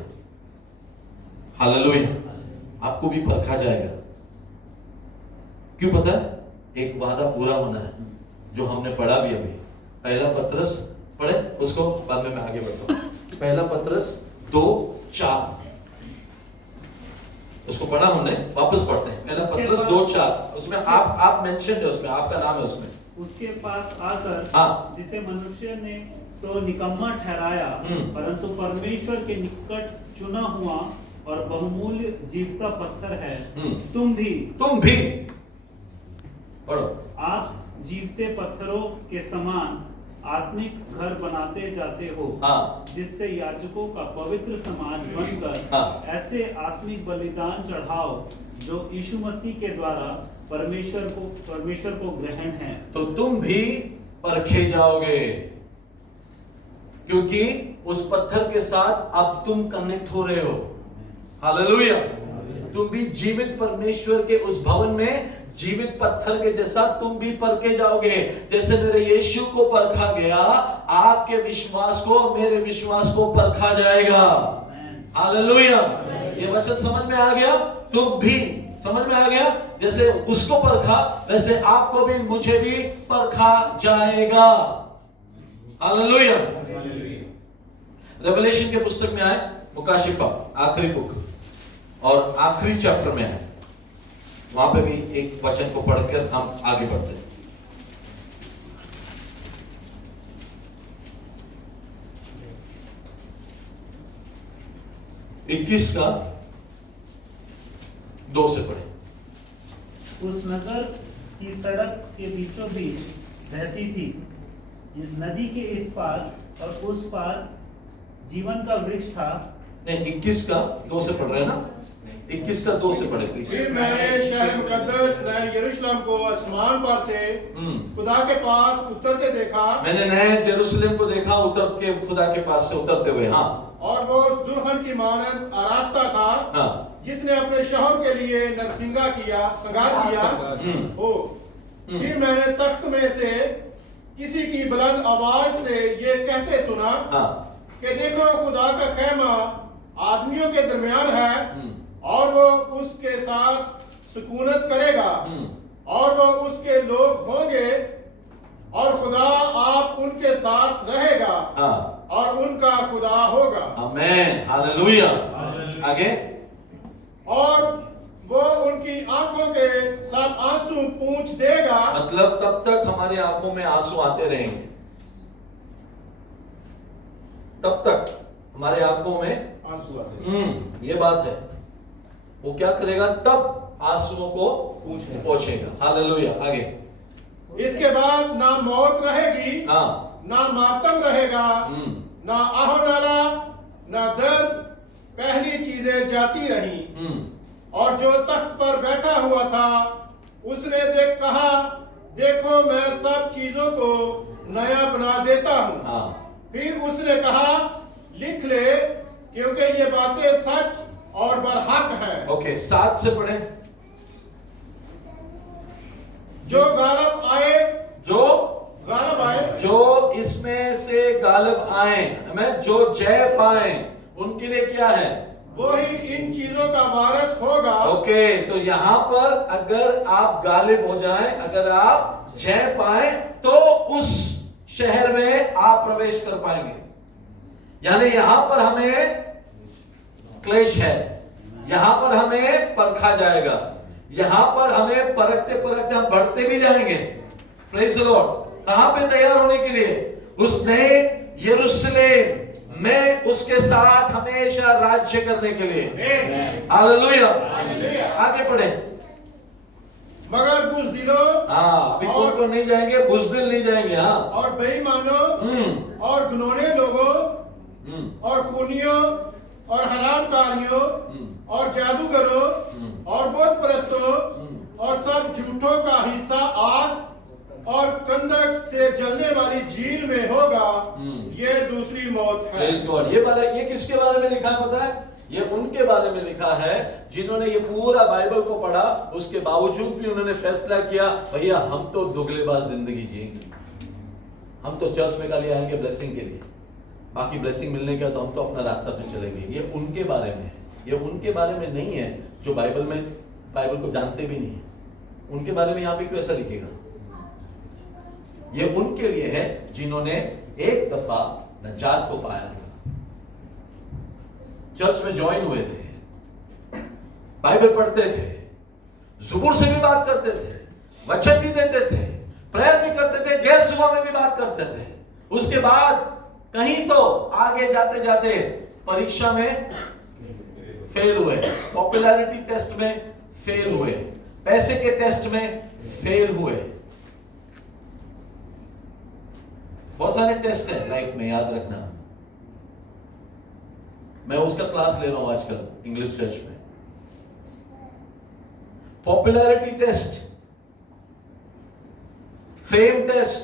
हालेलुया। आपको भी परखा जाएगा। क्यों पता है? एक वादा पूरा होना है जो हमने पढ़ा भी अभी। पहला पत्रस पढ़े, उसको बाद में मैं आगे बढ़ता हूं। पहला पत्रस 2:4 उसको पढ़ा हमने, वापस पढ़ते हैं। पहला पत्रस 2:4, उसमें आप मेंशन है, उसमें आपका नाम है उसमें। उसके पास आकर हाँ, जिसे मनुष्य ने तो निकम्मा ठहराया, परंतु परमेश्वर के निकट चुना हुआ और बहुमूल्य जीवता पत्थर है। तुम भी पढ़ो। आप जीवते पत्थरों के समान आत्मिक घर बनाते जाते हो, जिससे याजकों का पवित्र समाज बनकर ऐसे आत्मिक बलिदान चढ़ाओ जो यीशु मसीह के द्वारा परमेश्वर को ग्रहण है। तो तुम भी परखे जाओगे, क्योंकि उस पत्थर के साथ अब तुम कनेक्ट हो रहे हो। हालेलुया। तुम भी जीवित परमेश्वर के उस भवन में जीवित पत्थर के जैसा तुम भी परखे जाओगे। जैसे मेरे यीशु को परखा गया, आपके विश्वास को, मेरे विश्वास को परखा जाएगा। हालेलुया। ये वचन समझ में आ गया? तुम भी समझ में आ गया? जैसे उसको परखा, वैसे आपको भी, मुझे भी परखा जाएगा। हालेलुया। रेवलेशन के पुस्तक में आए, मुकाशिफा आखिरी बुक और आखिरी चैप्टर में है, वहां पे भी एक वचन को पढ़कर हम आगे बढ़ते हैं। इक्कीस का 2 से पढ़े। उस नगर की सड़क के बीचों बीच रहती थी, नदी के इस पार और उस पार जीवन का वृक्ष था। नहीं, 21 का 2 से पढ़ रहे हैं ना? 21 का 2 से पढ़े प्लीज। फिर मैंने शहर मुकद्दस नए यरूशलेम को आसमान पर से खुदा के पास उतरते देखा। मैंने नए यरूशलेम को देखा उतर के, खुदा के पास से उतरते हुए। हाँ। और वो उस दुल्हन की मानद आरास्ता था, हाँ, जिसने अपने शौहर के लिए नरसिंगा किया, श्रृंगार किया हो। फिर मैंने तख्त में से किसी की बुलंद आवाज से ये कहते सुना, हाँ, कि देखो खुदा का खैमा आदमियों के दरमियान है, और वो उसके साथ सुकूनत करेगा, और वो उसके लोग होंगे, और खुदा आप उनके साथ रहेगा, और उनका खुदा होगा। आमीन। हालेलुया। आगे। और वो उनकी आंखों के सब आंसू पूंछ देगा। मतलब तब तक हमारी आंखों में आंसू आते रहेंगे। तब तक हमारे आंखों में आंसू आते हैं। ये बात है। वो क्या करेगा? तब आंसुओं को पोंछेगा। हालेलुया। आगे। इसके बाद ना मौत रहेगी, हाँ। ना मातम रहेगा, ना आहो नाला, ना दर्द, पहली चीजें जाती रही। और जो तख्त पर बैठा हुआ था उसने कहा, देखो मैं सब चीजों को नया बना देता हूँ। हाँ। फिर उसने कहा, लिख ले, क्योंकि ये बातें सच और बरहक है। ओके, 7 से पढ़े। जो गालिब आए, जो इसमें से गालिब आए, हमें जो जय पाए, उनके लिए क्या है? वो ही इन चीजों का वारिस होगा। ओके, तो यहां पर अगर आप गालिब हो जाएं, अगर आप जय पाए, तो उस शहर में आप प्रवेश कर पाएंगे। यानी यहां पर हमें क्लेश है, यहां पर हमें परखा जाएगा, यहां पर हमें परखते परखते हम बढ़ते भी जाएंगे। Praise the Lord. कहां पे तैयार होने के लिए? उसने यरूशलेम में उसके साथ हमेशा राज्य करने के लिए। हालेलुया। आगे पढ़े। मगर बुज़दिलों, अभी कौन नहीं जाएंगे? बुज़दिल नहीं जाएंगे। हाँ। और बेईमानों और घिनौने लोगों और खूनियों और हरामकारियों और जादूगरों और बुत परस्तों और सब झूठों का हिस्सा आग और कंदक से जलने वाली झील में होगा। ये दूसरी मौत है। Praise God। ये किसके बारे में लिखा है पता है? ये उनके बारे में लिखा है जिन्होंने ये पूरा बाइबल को पढ़ा, उसके बावजूद भी उन्होंने फैसला किया, भैया हम तो दुगलेबाज जिंदगी जिएंगे, हम तो चर्च में खाली आएंगे ब्लेसिंग के लिए, बाकी ब्लेसिंग मिलने के बाद हम तो अपना रास्ता पे चलेंगे। ये उनके बारे में है, ये उनके बारे में नहीं है जो बाइबल को जानते भी नहीं है। उनके बारे में यहाँ पे क्यों ऐसा लिखेगा? ये उनके लिए है जिन्होंने एक दफा नजात को पाया था, चर्च में ज्वाइन हुए थे, बाइबल पढ़ते थे, ज़ुबूर से भी बात करते थे, वचन भी देते थे, प्रेयर भी करते थे, गैर सुबह में भी बात करते थे। उसके बाद कहीं तो आगे जाते जाते परीक्षा में फेल हुए, पॉपुलैरिटी टेस्ट में फेल हुए, पैसे के टेस्ट में फेल हुए। बहुत सारे टेस्ट हैं लाइफ में, याद रखना। मैं उसका क्लास ले रहा हूं आजकल इंग्लिश चर्च में। पॉपुलैरिटी टेस्ट, फेम टेस्ट,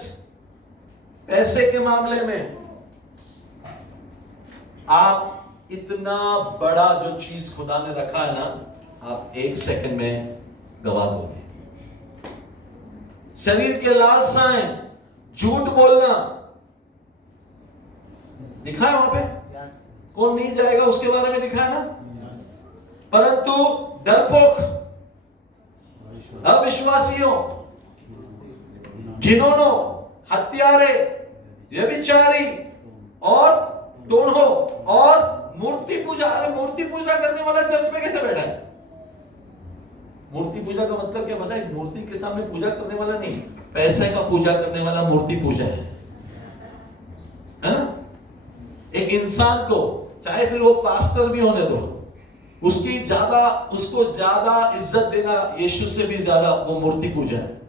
पैसे के मामले में आप इतना बड़ा जो चीज खुदा ने रखा है ना, आप 1 सेकंड में गवा दोगे। शरीर के लालसाएं, झूठ बोलना लिखा है वहां पे, कौन नहीं जाएगा उसके बारे में लिखा है ना। परंतु डरपोक, अविश्वासियों, घिनौनों, हत्यारे, व्यभिचारी और टोन्हो और मूर्ति पूजा। अरे मूर्ति पूजा करने वाला चर्च में कैसे बैठा है? मूर्ति पूजा का मतलब क्या पता है? मूर्ति के सामने पूजा करने वाला नहीं, पैसे का पूजा करने वाला मूर्ति पूजा है ना। एक इंसान को, चाहे फिर वो पास्टर भी होने दो, उसको ज्यादा इज्जत देना यीशु से भी ज्यादा वो मूर्ति पूजा है।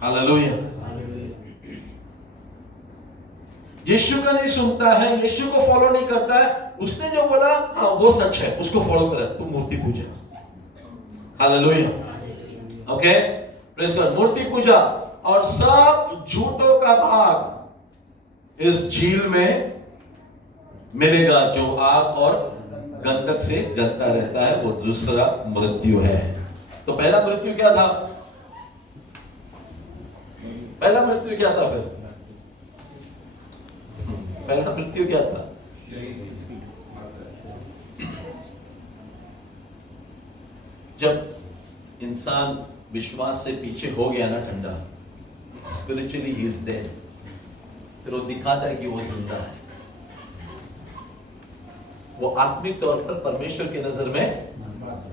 हालेलुया। यीशु का नहीं सुनता है, यीशु को फॉलो नहीं करता है, उसने जो बोला हाँ वो सच है, उसको फॉलो करे, तू मूर्ति पूजा। हालेलुया। Okay, praise God. मूर्ति पूजा और सब झूठों का भाग इस झील में मिलेगा जो आग और गंधक से जलता रहता है, वो दूसरा मृत्यु है। तो पहला मृत्यु क्या था? पहला मृत्यु क्या था? फिर पहला मृत्यु क्या था? जब इंसान विश्वास से पीछे हो गया ना, ठंडा, स्पिरिचुअली ही इज डेड, फिर वो दिखाता है कि वो जिंदा है। वो आत्मिक तौर पर परमेश्वर की नजर में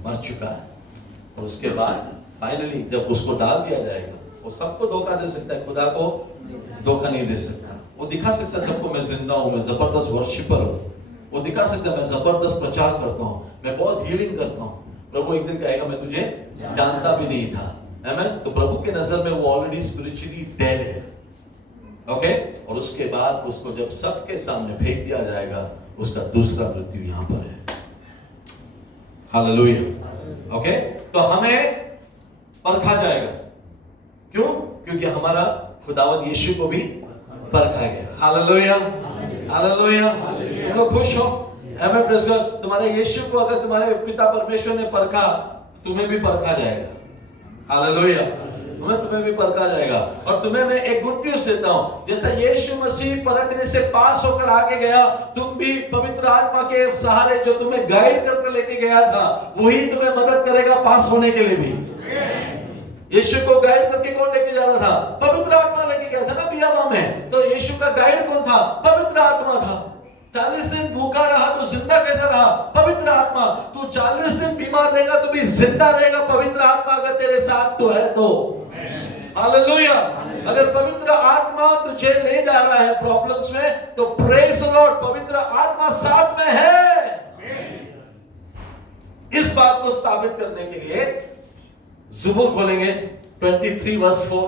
मर चुका है। और उसके बाद फाइनली जब उसको डाल दिया जाएगा, वो सबको धोखा दे सकता है, खुदा को धोखा नहीं दे सकता। वो दिखा सकता है सबको मैं जिंदा हूँ, मैं जबरदस्त वर्शिपर हूँ, वो दिखा सकता है मैं जबरदस्त प्रचार करता हूँ, मैं बहुत हीलिंग करता हूँ। प्रभु एक दिन कहेगा मैं तुझे जानता भी नहीं था। आमीन। तो प्रभु के नजर में वो ऑलरेडी स्पिरिचुअली डेड है। ओके, और उसके बाद उसको जब सबके सामने फेंक दिया जाएगा, उसका दूसरा मृत्यु यहां पर है। हालेलुया। ओके, तो हमें परखा जाएगा। क्यों? क्योंकि हमारा खुदावंद यीशु को भी परखा गया। Hallelujah, hallelujah. तुम लोग खुश हो? आमीन, प्रेज़ गॉड। तुम्हारे यीशु को अगर तुम्हारे पिता परमेश्वर ने परखा, तुम्हें भी परखा जाएगा। हालेलुया, तुम्हें भी परखा जाएगा। और तुम्हें मैं एक गुड न्यूज़ देता हूं, जैसा यीशु मसीह परखने से पास होकर आगे गया, तुम भी पवित्र आत्मा के सहारे जो तुम्हें गाइड करके लेके गया था, वही तुम्हें मदद करेगा पास होने के लिए भी। यीशु को गाइड करके कौन लेके जा रहा था? पवित्र आत्मा लेके गया था ना बियामा में। तो यीशु का गाइड कौन था? पवित्र आत्मा था। 40 दिन भूखा रहा तो जिंदा कैसे रहा? पवित्र आत्मा। तू 40 दिन बीमार रहेगा तो भी जिंदा रहेगा, पवित्र आत्मा अगर तेरे साथ तो है तो। हालेलुया। अगर पवित्र आत्मा तुझे ले जा रहा है प्रॉब्लम्स में, तो प्रेज द लॉर्ड, पवित्र आत्मा साथ में है। इस बात को स्थापित करने के लिए ज़बूर खोलेंगे 23 वर्स 4।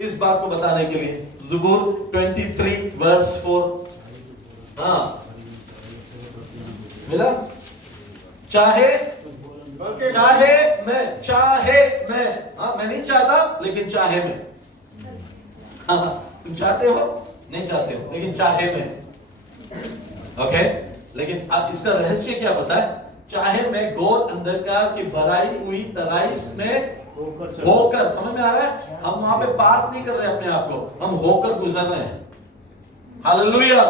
इस बात को बताने के लिए ज़बूर 23 वर्स 4। हाँ, मिला? चाहे मैं, हाँ, मैं नहीं चाहता लेकिन चाहे मैं। हाँ, तुम चाहते हो? नहीं चाहते हो, लेकिन चाहे मैं। ओके, लेकिन अब इसका रहस्य क्या पता है? चाहे मैं घोर अंधकार की भराई हुई तराइस में होकर, समझ में आ रहा है? हम वहां पे पार नहीं कर रहे अपने आप को, हम होकर गुजर रहे हैं। हालेलुया।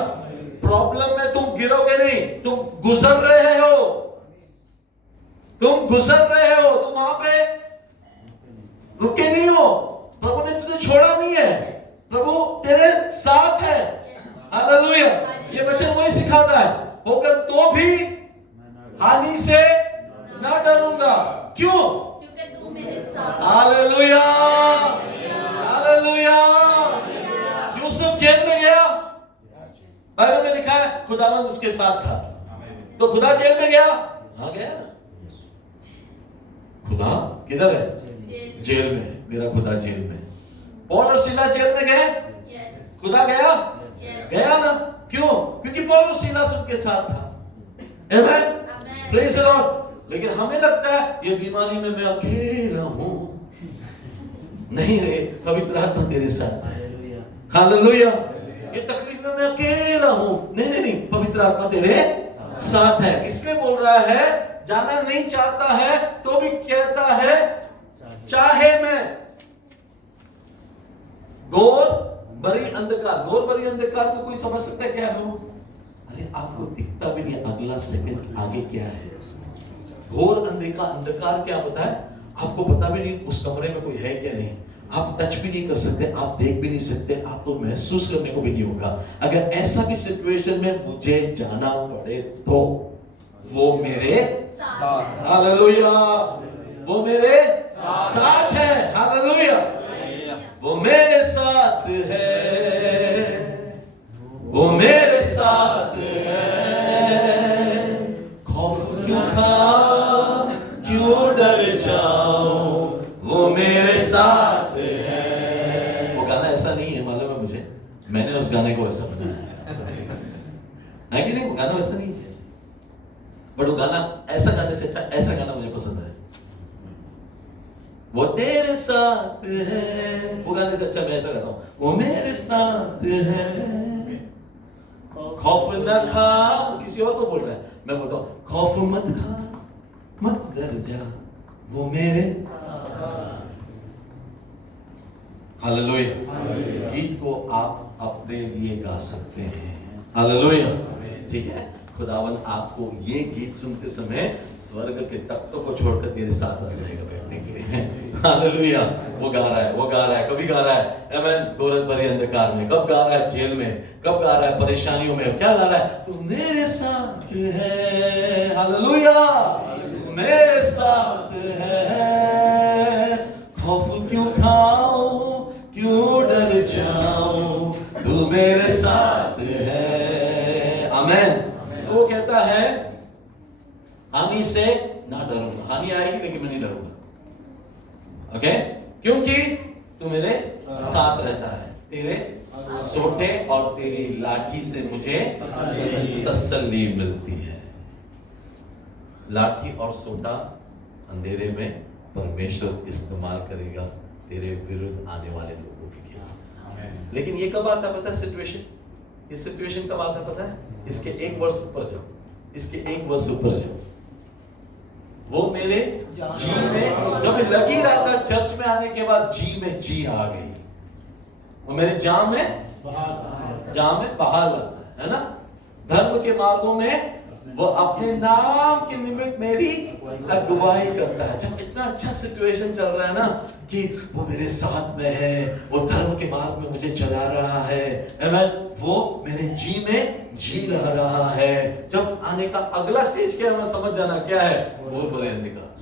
प्रॉब्लम में तुम गिरोगे नहीं, तुम गुजर रहे हो, तुम गुजर रहे हो, तुम वहां पे रुके नहीं हो। प्रभु ने तुझे छोड़ा नहीं है, प्रभु तेरे साथ है। हालेलुया। ये वचन वही सिखाता है, होकर तो भी हानि से ना डरूंगा। क्यों? क्योंकि तू मेरे साथ। Hallelujah, hallelujah. यूसुफ जेल में गया, बाइबल में लिखा है खुदावंद उसके साथ था। तो खुदा जेल में गया? हाँ गया। खुदा किधर है? जेल में। मेरा खुदा जेल में। पौल और सीला जेल में गए? खुदा गया? गया ना। क्यों? क्योंकि पौल और सीला उनके साथ था। आमीन, प्रेज़ द लॉर्ड। लेकिन हमें लगता है ये बीमारी में मैं अकेला हूं। नहीं रे, पवित्र आत्मा तेरे साथ है। हालेलुया। ये तकलीफ में मैं अकेला हूं। नहीं नहीं नहीं, पवित्र आत्मा तेरे साथ है। इसलिए बोल रहा है, जाना नहीं चाहता है तो भी कहता है चाहे मैं। घोर बड़ी अंधकार, घोर बड़ी अंधकार को कोई समझ सकता है क्या है? अरे आपको दिखता भी नहीं अगला सेकंड आगे क्या है। घोर अंधकार क्या पता है? आपको पता भी नहीं उस कमरे में कोई है क्या नहीं। आप टच भी नहीं कर सकते, आप देख भी नहीं सकते, आपको महसूस करने को भी नहीं होगा। अगर ऐसा भी सिचुएशन में मुझे जाना पड़े तो वो मेरे साथ। हालेलुया। वो मेरे साथ है। हालेलुया। वो मेरे साथ है, वो मेरे साथ है। खौफ क्यों खाऊं, क्यों डर जाऊं, वो मेरे साथ है। वो गाना ऐसा नहीं है, मालूम है मुझे, मैंने उस गाने को ऐसा बनाया है कि नहीं? वो गाना वैसा नहीं है, बट वो गाना ऐसा गाने से अच्छा ऐसा गाना मुझे पसंद है। वो तेरे साथ है, वो गाने से अच्छा मैं ऐसा गाता हूँ, वो मेरे साथ है। खौफ न खा, किसी और को बोल रहा है, मैं बोलता हूँ खौफ मत खा, मत डर जा, वो मेरे साथ। हालेलुया। गीत को आप अपने लिए गा सकते हैं। हालेलुया। ठीक है, खुदावन आपको ये गीत सुनते समय स्वर्ग के तख्तों को छोड़कर तेरे साथ आ जाएगा बैठने के लिए। हालेलुया। वो गा रहा है, वो गा रहा है, कभी गा रहा है आमीन गोरत भरे अंधकार में, कब गा रहा है जेल में, कब गा रहा है परेशानियों में, क्या गा रहा है? तू मेरे साथ है। हालेलुया। तू मेरे साथ है, खौफ क्यों खाऊं, क्यों डर जाऊं, तू मेरे से ना डरूंगा। हानि आएगी लेकिन मैं नहीं डरूंगा। ओके, क्योंकि तू मेरे साथ रहता है, तेरे सोटे और तेरी लाठी से मुझे तसल्ली मिलती है। लाठी और सोटा अंधेरे में परमेश्वर इस्तेमाल करेगा तेरे विरुद्ध आने वाले लोगों के खिलाफ। लेकिन ये कब आता है पता है? सिचुएशन, ये सिचुएशन कब आता है पता है? इसके एक वर्ष ऊपर जाओ, इसके एक वर्ष ऊपर जाओ। वो मेरे जी में जब लग ही रहा था, चर्च में आने के बाद जी में जी आ गई। वो मेरे जाम में बहाल आता है ना। धर्म के मार्गों में वो अपने नाम के निमित्त मेरी अगुवाई करता है। जब इतना अच्छा सिचुएशन चल रहा है ना कि वो मेरे साथ में है, वो धर्म के मार्ग में मुझे चला रहा है, आमीन, वो मेरे जी में जी लगा रहा है। जब आने का अगला स्टेज क्या है, मैं समझ जाना क्या है, बोल बोले अंधकार।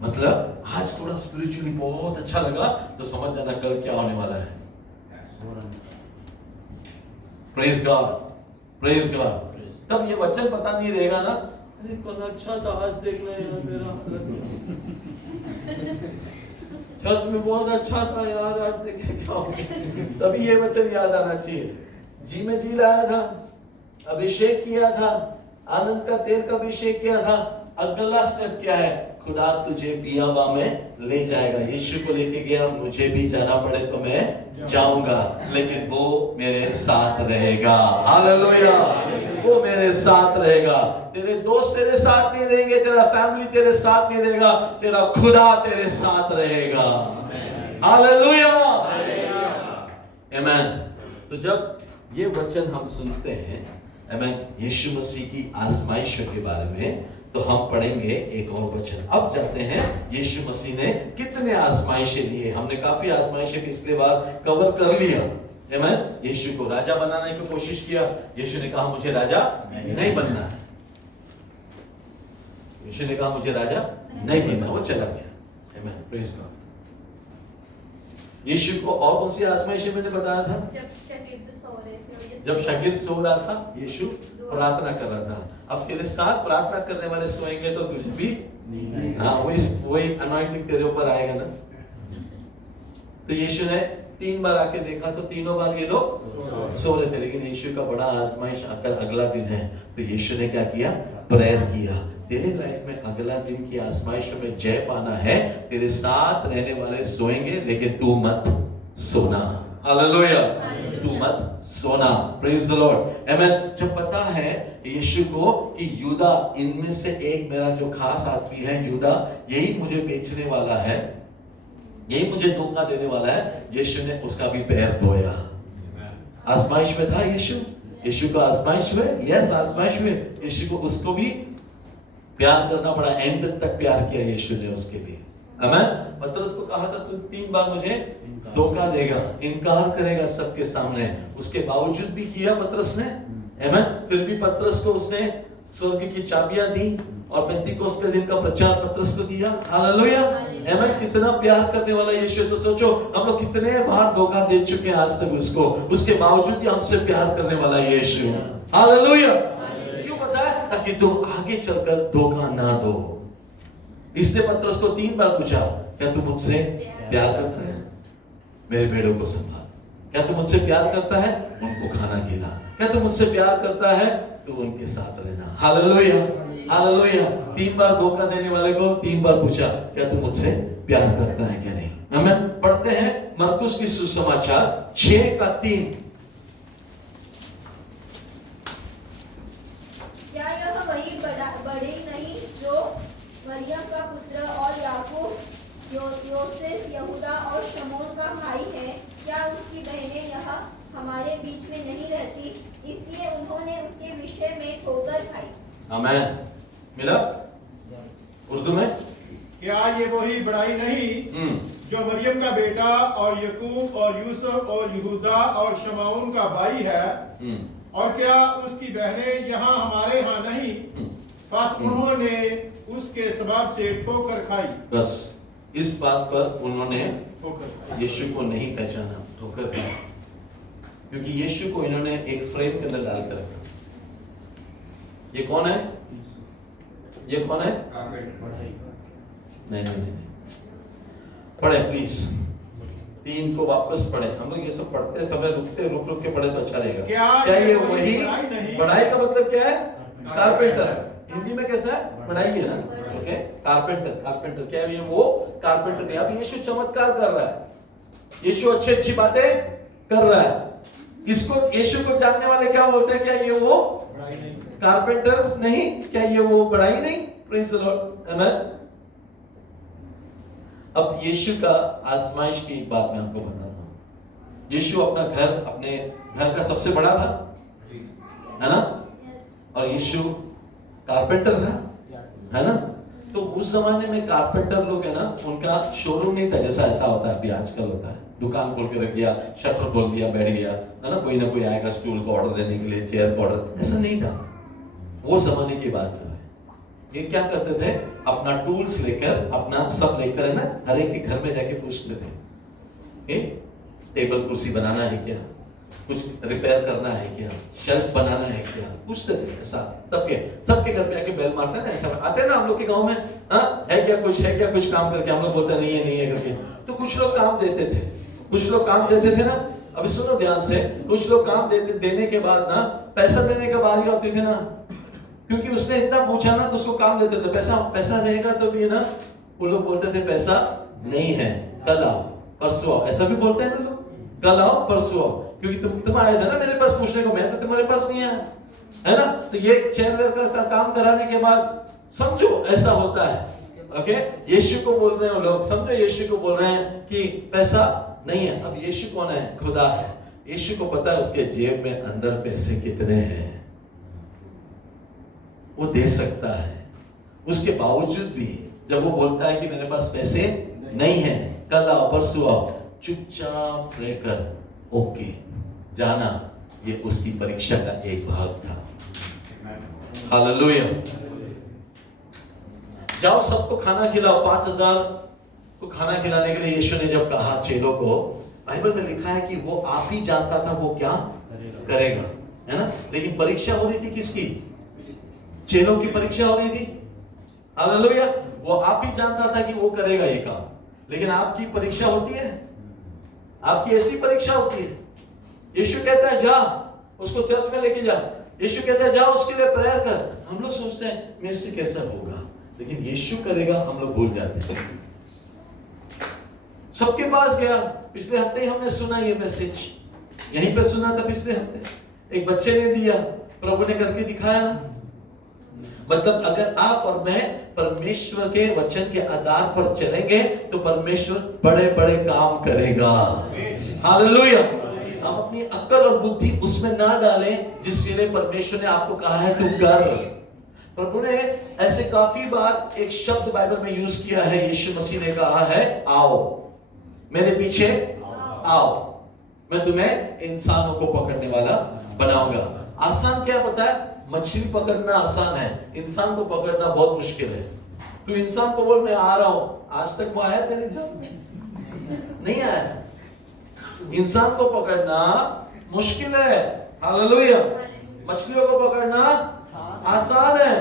मतलब आज थोड़ा स्पिरिचुअली बहुत अच्छा लगा तो समझ जाना कल क्या होने वाला है। Praise God, praise God. तब ये वचन पता नहीं रहेगा ना, अरे कल अच्छा था, आज देख ले मेरा चर्च में बहुत अच्छा था यार, आज देख क्या हो गया। तभी ये वचन याद आना चाहिए। जी में जी लाया था, अभिषेक किया था, आनंद का तेल का अभिषेक किया था। अगला स्टेप क्या है? खुदा तुझे बियाबा में ले जाएगा। यीशु को लेके गया, मुझे भी जाना पड़े तो मैं जाऊंगा, लेकिन वो मेरे साथ रहेगा। हालेलुया, वो मेरे साथ रहेगा। तेरे दोस्त तेरे साथ नहीं रहेंगे, तेरा फैमिली तेरे साथ नहीं रहेगा, तेरा खुदा तेरे साथ रहेगा। हालेलुया, आमीन। तो जब ये वचन हम सुनते हैं, आमीन, यीशु मसीह की आजमाइशों के बारे में, तो हम पढ़ेंगे एक और वचन। अब जाते हैं, यीशु मसीह ने कितने आजमाइशें लिए। हमने काफी आजमाइशें पिछले बार कवर कर लिया। आमीन। यीशु को राजा बनाने की कोशिश किया, यीशु ने कहा मुझे राजा नहीं बनना है। यीशु ने कहा मुझे राजा नहीं बनना, वो चला गया। आमीन, प्रेज गॉड। यीशु को और कौन सी आजमाइशें मैंने बताया था? जब शागिर्द सो रहा था, यीशु प्रार्थना कर रहा था। अब तेरे साथ प्रार्थना करने वाले सोएंगे तो तुझे भी हाँ वही अनॉइंटिंग तेरे ऊपर आएगा ना। तो यीशु ने 3 बार आके देखा तो तीनों बार ये लोग सो रहे थे। लेकिन यीशु का बड़ा आजमाइश अगला दिन है, तो यीशु ने क्या किया? प्रेयर किया। तेरे लाइफ में अगला दिन की आजमाइशों में जय पाना है, तेरे साथ रहने वाले सोएंगे लेकिन तू मत सोना। हालेलुया, तू मत सोना। प्रेज द लॉर्ड, आमीन। जब पता है यीशु को कि यूदा इनमें से एक मेरा जो खास आदमी है, यूदा यही मुझे बेचने वाला है, यही मुझे धोखा देने वाला है, यीशु ने उसका भी पैर धोया। आजमाइश में था यीशु को आजमाइश में, यस आजमाइश में यीशु को उसको भी प्यार करना पड़ा। एंड तक प्यार किया यीशु ने उसके लिए। आमीन। पतरस को कहा था तू 3 बार मुझे धोखा देगा, इनकार करेगा सबके सामने। उसके बावजूद भी किया पतरस ने। आमीन। फिर भी पतरस को उसने स्वर्ग की चाबियां दी और पेंतीकोस्त के दिन का प्रचार पतरस को दिया। हालेलुया, आमीन। कितना प्यार करने वाला यीशु। तो सोचो हम लोग कितने बार धोखा दे चुके हैं आज तक उसको, उसके बावजूद भी हमसे प्यार करने वाला यीशु। हालेलुया। क्यों बताया? ताकि तुम आगे चलकर धोखा ना दो। इसने पतरस को 3 बार पूछा, क्या तू मुझसे प्यार करता है? मेरे भेड़ों को संभाल। क्या तू मुझसे प्यार करता है? उनको खाना खिला। क्या तू मुझसे प्यार करता है? तो उनके साथ रहना। Hallelujah, hallelujah. 3 बार धोखा देने वाले को 3 बार पूछा, क्या तू मुझसे प्यार करता है क्या नहीं? आमीन। पढ़ते हैं मरकुस की सुसमाचार 6:3। क्या यह वही बड़े नहीं जो मरियम का पुत्र और याकूब, योसेफ, यहूदा और शमौन का भाई है? क्या उसकी बहनें यहाँ हमारे बीच में नहीं रहती? इसलिए उन्होंने उसके विषय में ठोकर खाई। आमीन। मिला उर्दू में? क्या ये वही बड़ाई नहीं जो मरियम का बेटा और यकूब और यूसुफ और यहूदा और शमाउन का भाई है? और क्या उसकी बहनें यहाँ हमारे यहाँ नहीं? बस उन्होंने उसके सबब से ठोकर खाई। बस इस बात पर उन्होंने ठोकर यीशु को नहीं पहचाना, ठोकर खाई। क्योंकि यीशु को इन्होंने एक फ्रेम के अंदर डालकर रखा। ये कौन है? ये कौन है? नहीं, पढ़े प्लीज, 3 को वापस पढ़े। हम लोग ये सब पढ़ते समय रुक के पढ़े तो अच्छा रहेगा। क्या ये वही बढ़ाई का मतलब क्या है? कारपेंटर। हिंदी में कैसा है? बढ़ाई है ना, ओके। कारपेंटर क्या है? ये वो कारपेंटर नहीं। अब यीशु चमत्कार कर रहा है, यीशु अच्छी बातें कर रहा है। इसको यीशु को जानने वाले क्या बोलते हैं? क्या ये वो कारपेंटर नहीं? क्या ये वो बढ़ाई नहीं? प्रेज़ द लॉर्ड, आमेन। अब यीशु का आजमाइश की एक बात मैं आपको बताता हूं। यीशु अपने घर का सबसे बड़ा था, है ना? और यीशु कारपेंटर था, है ना? तो उस जमाने में कारपेंटर लोग है ना, उनका शोरूम नहीं था जैसा ऐसा होता है अभी आजकल होता है। दुकान खोल के रख दिया, शटर खोल दिया, बैठ गया, है ना? कोई ना कोई आएगा स्टूल को ऑर्डर देने के लिए, चेयर को ऑर्डर, ऐसा नहीं था। वो जमाने की बात कर रहे हैं। ये क्या करते थे? अपना टूल्स लेकर, अपना सब लेकर, है ना, हर एक के घर में जाके पूछते थे, टेबल कुर्सी बनाना है क्या, कुछ रिपेयर करना है क्या, शेल्फ बनाना है क्या, पूछते थे। ऐसा सबके घर पे आके बेल मारते ना, ऐसा आते ना हम लोग के गांव में, हाँ है क्या कुछ काम करके, हम लोग बोलते नहीं है करके। तो कुछ लोग काम देते थे ना। अभी सुनो ध्यान से, कुछ लोग काम देने के बाद ना, पैसा देने की बारी होती थी ना, क्योंकि उसने इतना पूछा ना, तो उसको काम देते थे। पैसा रहेगा तो भी ना, वो लोग बोलते थे पैसा नहीं है, कल आओ परसों आओ, ऐसा भी बोलते हैं ना लोग, कल आओ परसों आओ, क्योंकि तुम आए थे ना मेरे पास पूछने को, मैं तो तुम्हारे पास नहीं आया, है ना? तो ये चेयर का काम कराने के बाद समझो ऐसा होता है, ओके। यीशु को बोल रहे हैं लोग, समझो यीशु को बोल रहे हैं कि पैसा नहीं है। अब यीशु कौन है? खुदा है। यीशु को पता है उसके जेब में अंदर पैसे कितने हैं, वो दे सकता है। उसके बावजूद भी जब वो बोलता है कि मेरे पास पैसे नहीं है, कल आओ परसों आओ, चुपचाप रहकर ओके जाना, ये उसकी परीक्षा का एक भाग था। हालेलुया। जाओ सबको खाना खिलाओ। 5000 को खाना खिलाने के लिए यीशु ने जब कहा चेलों को, बाइबल में लिखा है कि वो आप ही जानता था वो क्या करेगा, है ना? लेकिन परीक्षा हो रही थी किसकी? चेलों की परीक्षा हो रही थी। हालेलुया। वो आप ही जानता था कि वो करेगा ये काम, लेकिन आपकी परीक्षा होती है, आपकी ऐसी परीक्षा होती है। यीशु कहता है जा उसको चर्च में लेके जा, यीशु कहता है जा उसके लिए प्रेयर कर। हम लोग सोचते हैं मेरे से कैसा होगा, लेकिन यीशु करेगा हम लोग भूल जाते हैं। सबके पास गया। पिछले हफ्ते ही हमने सुना ये मैसेज, यहीं पे सुना था पिछले हफ्ते। एक बच्चे ने दिया, प्रभु ने करके दिखाया ना। मतलब अगर आप और मैं परमेश्वर के वचन के आधार पर चलेंगे तो परमेश्वर बड़े बड़े काम करेगा। हालेलुया। हम अपनी अक्ल और बुद्धि उसमें ना डालें जिसके लिए परमेश्वर ने आपको कहा है तू कर। प्रभु ने ऐसे काफी बार एक शब्द बाइबल में यूज किया है। यीशु मसीह ने कहा है आओ मेरे पीछे आओ, मैं तुम्हें इंसानों को पकड़ने वाला बनाऊंगा। आसान क्या पता है? मछली पकड़ना आसान है, इंसान को पकड़ना बहुत मुश्किल है। तू इंसान को बोल मैं आ रहा हूं, आज तक वो आया तेरे जब नहीं आया। इंसान को पकड़ना मुश्किल है। हालेलुया। मछलियों को पकड़ना आसान है।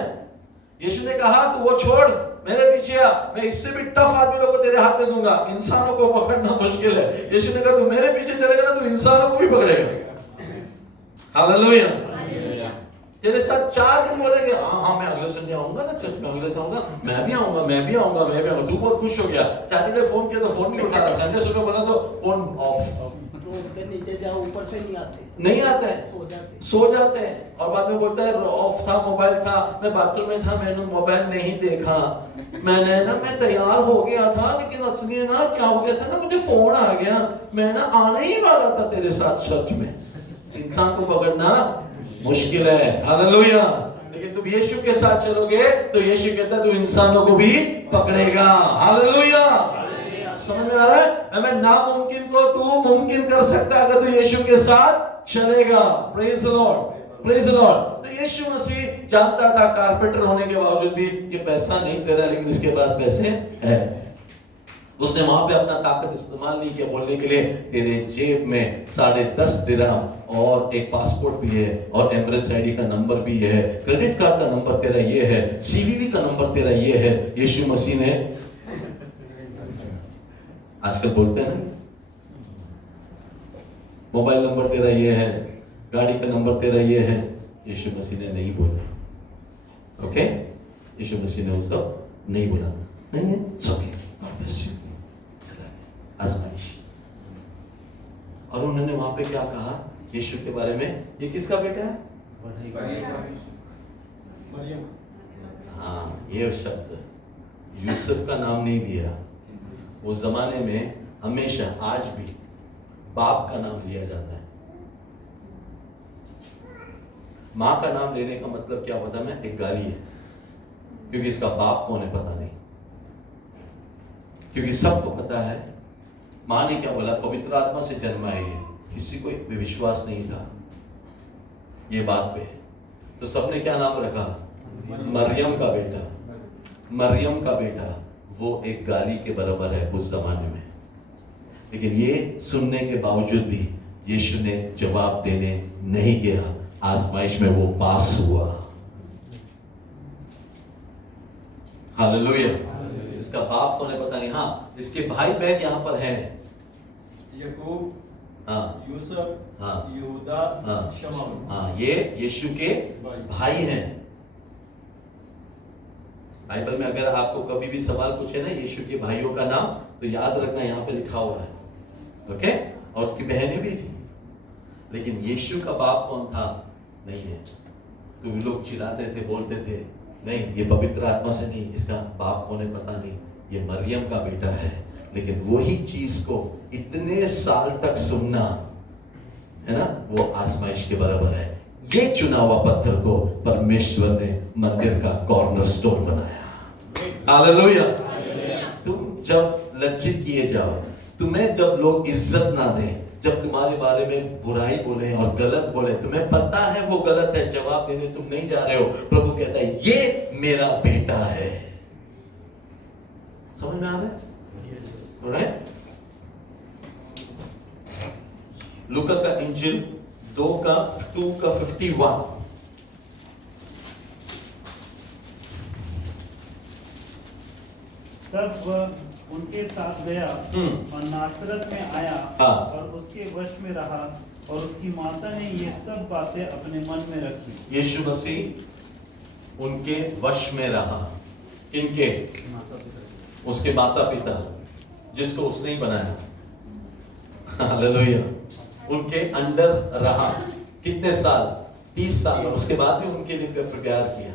यीशु ने कहा तू वो छोड़, मेरे पीछे आ, मैं इससे भी टफ आदमी लोगों को तेरे हाथ में दूंगा। इंसानों को पकड़ना मुश्किल है। यीशु ने कहा तू मेरे पीछे चलेगा ना तो इंसानों को भी पकड़ेगा। हालेलुया। तेरे साथ 4 दिन बोलेंगे हाँ मैं अगले संडे आऊंगा ना चर्च में, अगले से आऊंगा, मैं भी आऊंगा। तू बहुत खुश हो गया। सैटरडे फोन किया तो फोन नहीं उठा रहा, संडे सुबह बोला तो फोन ऑफ। नीचे जाओ ऊपर से नहीं आता है, सो जाते हैं। और बाद में बोलता है ऑफ था, मोबाइल था, मैं बाथरूम में था, मैंने मोबाइल नहीं देखा, मैं तैयार हो गया था, लेकिन असली ना क्या हो गया था ना, मुझे फोन आ गया, मैं ना आने ही वाला था तेरे साथ चर्च में। इंसान को पकड़ना मुश्किल है। हालेलुया। लेकिन तुम यीशु के साथ चलोगे तो यीशु कहता है तू इंसानों को भी पकड़ेगा। हालेलुया। समझ में आ रहा है? मैं नामुमकिन को तू मुमकिन कर सकता है अगर तू यीशु के साथ चलेगा। Praise the Lord, praise the Lord. तो यीशु मसीह जानता था कारपेंटर होने के बावजूद भी ये पैसा नहीं दे रहा, लेकिन इसके पास पैसे है। उसने वहां पे अपना ताकत इस्तेमाल नहीं किया बोलने के लिए तेरे जेब में 10.5 दिरहम और एक पासपोर्ट भी है और एमरेट्स आईडी का नंबर भी है, क्रेडिट कार्ड का नंबर तेरा ये है, सीवीवी का नंबर तेरा ये है। यीशु मसीह ने आजकल बोलते हैं ना, मोबाइल नंबर तेरा ये है, गाड़ी का नंबर तेरा ये है। यीशु मसीह ने नहीं बोला। ओके, यीशु मसीह ने वो सब नहीं बोला। नहीं है, आजमाइश। और उन्होंने वहां पे क्या कहा यीशु के बारे में? ये किसका बेटा है? हाँ, ये शब्द यूसुफ का नाम नहीं लिया। उस जमाने में हमेशा आज भी बाप का नाम लिया जाता है। मां का नाम लेने का मतलब क्या पता है? एक गाली है, क्योंकि इसका बाप कौन है पता नहीं। क्योंकि सबको पता है मां ने क्या बोला, पवित्र आत्मा से जन्मा है ये, किसी को विश्वास नहीं था ये बात पे। तो सबने क्या नाम रखा? मरियम का बेटा। मरियम का बेटा वो एक गाली के बराबर है उस जमाने में। लेकिन ये सुनने के बावजूद भी यीशु ने जवाब देने नहीं गया। आजमाइश में वो पास हुआ। हालेलुया। इसका बाप कौन है पता नहीं। हाँ, इसके भाई बहन यहाँ पर हैं। याकूब, हाँ, यूसुफ, हाँ, यहूदा, हाँ, शमौन। हाँ, ये यीशु के भाई हैं। बाइबल में अगर आपको कभी भी सवाल पूछे ना यीशु के भाइयों का नाम, तो याद रखना यहाँ पे लिखा हुआ है। ओके, और उसकी बहनें भी थी। लेकिन यीशु का बाप कौन था? नहीं है। तो लोग चिल्लाते थे, बोलते थे नहीं ये पवित्र आत्मा से नहीं, इसका बाप कौन है पता नहीं, ये मरियम का बेटा है। लेकिन वही चीज को इतने साल तक सुनना है ना, वो आजमाइश के बराबर है। ये चुना हुआ पत्थर को परमेश्वर ने मंदिर का कॉर्नरस्टोन बनाया। हालेलुया। तुम जब लज्जित किए जाओ, तुम्हें जब लोग इज्जत ना दें, जब तुम्हारे बारे में बुराई बोले और गलत बोले, तुम्हें पता है वो गलत है, जवाब देने तुम नहीं जा रहे हो, प्रभु कहता है ये मेरा बेटा है। समझ में आ रहा है? लूका का इंजिल 2 का 51। तब वह उनके साथ गया और नासरत में आया और उसके वश में रहा, और उसकी माता ने ये सब बातें अपने मन में रखी। यीशु मसीह उनके वश में रहा। इनके उसके माता पिता जिसको उसने ही बनाया, हालेलुया, उनके अंडर रहा। कितने साल? 30 साल। उसके बाद भी उनके लिए प्यार किया।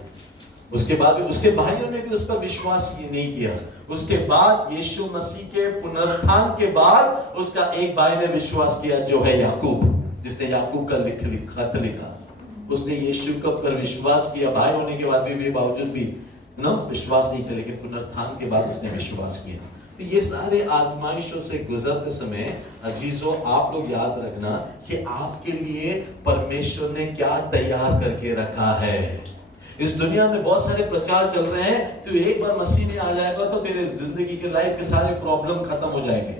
उसके बाद भी उसके भाइयों ने भी उस पर विश्वास नहीं किया। उसके बाद यीशु मसीह के पुनरुत्थान के बाद उसका एक भाई ने विश्वास किया, जो है याकूब, जिसने याकूब का खत लिखा। उसने यीशु का पर विश्वास किया। भाई होने के बाद भी बावजूद भी विश्वास नहीं किया, लेकिन पुनरुत्थान के बाद उसने विश्वास किया। तो ये सारे आजमाइशों से गुजरते समय अजीजों, आप लोग याद रखना कि आपके लिए परमेश्वर ने क्या तैयार करके रखा है। इस दुनिया में बहुत सारे प्रचार चल रहे हैं। तो एक बार मसीह में आ जाएगा तो तेरे जिंदगी के लाइफ के सारे प्रॉब्लम खत्म हो जाएंगे।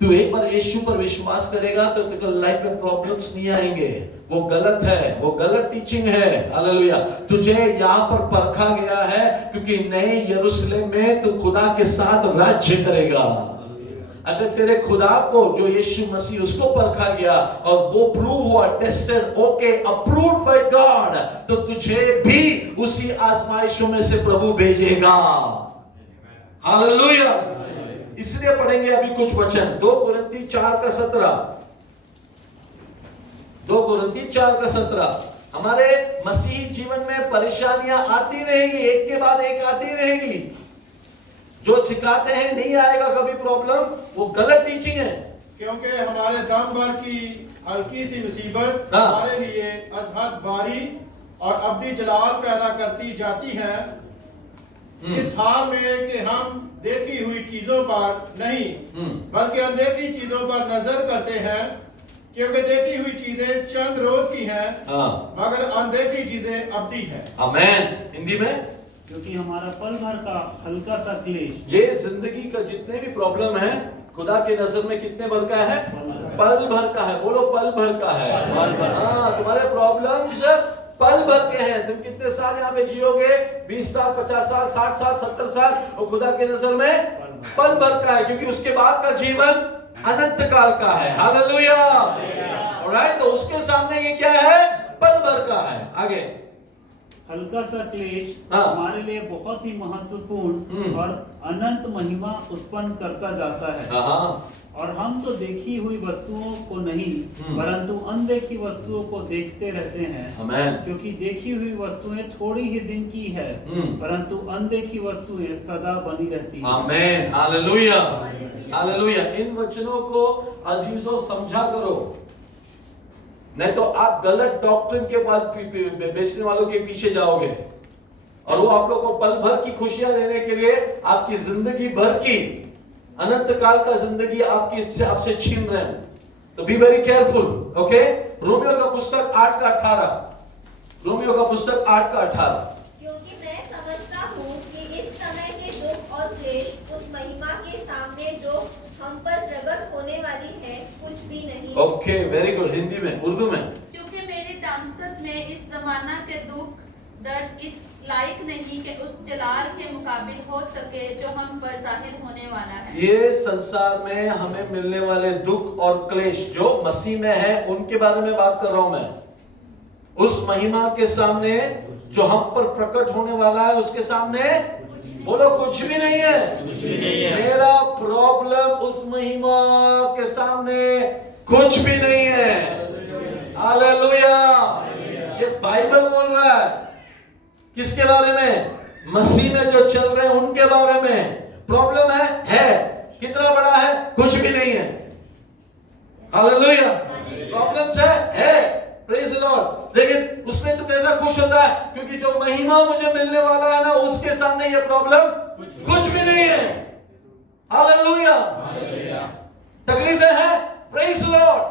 तू एक बार यीशु पर विश्वास करेगा तो तेरे लाइफ में प्रॉब्लम्स नहीं आएंगे। वो गलत है, वो गलत टीचिंग है। हालेलुया। तुझे यहाँ पर परखा गया है क्योंकि नए यरूशलेम में तू खुदा के साथ राज्य करेगा। अगर तेरे खुदा को, जो यीशु मसीह, उसको परखा गया और वो प्रूव हुआ, tested, okay, approved by God, तो तुझे भी उसी आजमाइशों में से प्रभु भेजेगा। हालेलुया। इसलिए पढ़ेंगे अभी कुछ वचन। 2 कुरिन्थी 4:17। 2 कुरिन्थी 4:17। हमारे मसीही जीवन में परेशानियां आती रहेगी, एक के बाद एक आती रहेगी। जो सिखाते हैं नहीं आएगा कभी प्रॉब्लम, वो गलत टीचिंग है। क्योंकि हमारे दम भर की हल्की सी मुसीबत हमारे लिए अजहद बारी और अब्दी जलाल पैदा करती जाती है, इस हाल में कि हम देखी हुई चीजों पर नहीं बल्कि अनदेखी चीजों पर नजर करते हैं। क्योंकि देखी हुई चीजें चंद रोज की हैं, मगर अनदेखी चीजें अब्दी हैं। आमेन। हिंदी में क्योंकि हमारा पल भर का हल्का सा क्लेश ये जिंदगी का जितने भी प्रॉब्लम है खुदा के नजर में कितने भर का है? पल भर का है। बोलो पल भर का है। हाँ, तुम्हारे प्रॉब्लम्स पल भर के हैं। तुम कितने साल यहाँ पे जियोगे? 20 साल, 50 साल, 60 साल, 70 साल, और खुदा के नजर में पल भर का है, क्योंकि उसके बाद का जीवन अनंत काल का है। हालेलुया। ऑलराइट, तो उसके सामने ये क्या है? पल भर का है। आगे, हल्का सा क्लेश हाँ। हमारे लिए बहुत ही महत्वपूर्ण और अनंत महिमा उत्पन्न करता जाता है। हाँ, और हम तो देखी हुई वस्तुओं को नहीं परंतु अनदेखी वस्तुओं को देखते रहते हैं। आमेन। क्योंकि देखी हुई वस्तुएं थोड़ी ही दिन की है परंतु अनदेखी वस्तुएं सदा बनी रहती हैं। आमेन। Hallelujah, hallelujah. इन वचनों को अजीजों समझा करो, नहीं तो आप गलत डॉक्ट्रिन के पास बेचने वालों के पीछे जाओगे और वो आप लोगों को पल भर की खुशियां देने के लिए आपकी जिंदगी भर की अनंत काल का जिंदगी आपसे छीन रहे हैं। तो be very careful. Okay, Romeo का पुस्तक 8 का 18। रोमियो का पुस्तक 8 का 18। क्योंकि मैं समझता हूँ कि इस समय के दुख और क्लेश उस महिमा के सामने जो हम पर प्रकट होने वाली है कुछ भी नहीं। Okay, very good. हिंदी में, उर्दू में। क्योंकि मेरी दानसत में इस जमाना के दुख दर्द इस लायक नहीं कि उस जलाल के मुकाबिल हो सके जो हम पर जाहिर होने वाला है। ये संसार में हमें मिलने वाले दुख और क्लेश जो मसीह में है उनके बारे में बात कर रहा हूं मैं। उस महिमा के सामने जो हम पर प्रकट होने वाला है उसके सामने बोलो कुछ भी नहीं है। कुछ भी नहीं है। मेरा प्रॉब्लम उस महिमा के सामने कुछ भी नहीं है। हालेलुया। ये बाइबल बोल रहा है। किसके बारे में? मसीह में जो चल रहे हैं उनके बारे में। प्रॉब्लम है कितना बड़ा है? कुछ भी नहीं है। हालेलुया। प्रॉब्लम्स है, प्रेज द लॉर्ड। लेकिन उसमें तुम ऐसा खुश होता है क्योंकि जो महिमा मुझे मिलने वाला है ना उसके सामने ये प्रॉब्लम कुछ भी नहीं है। हालेलुया। तकलीफें हैं, प्रेज द लॉर्ड।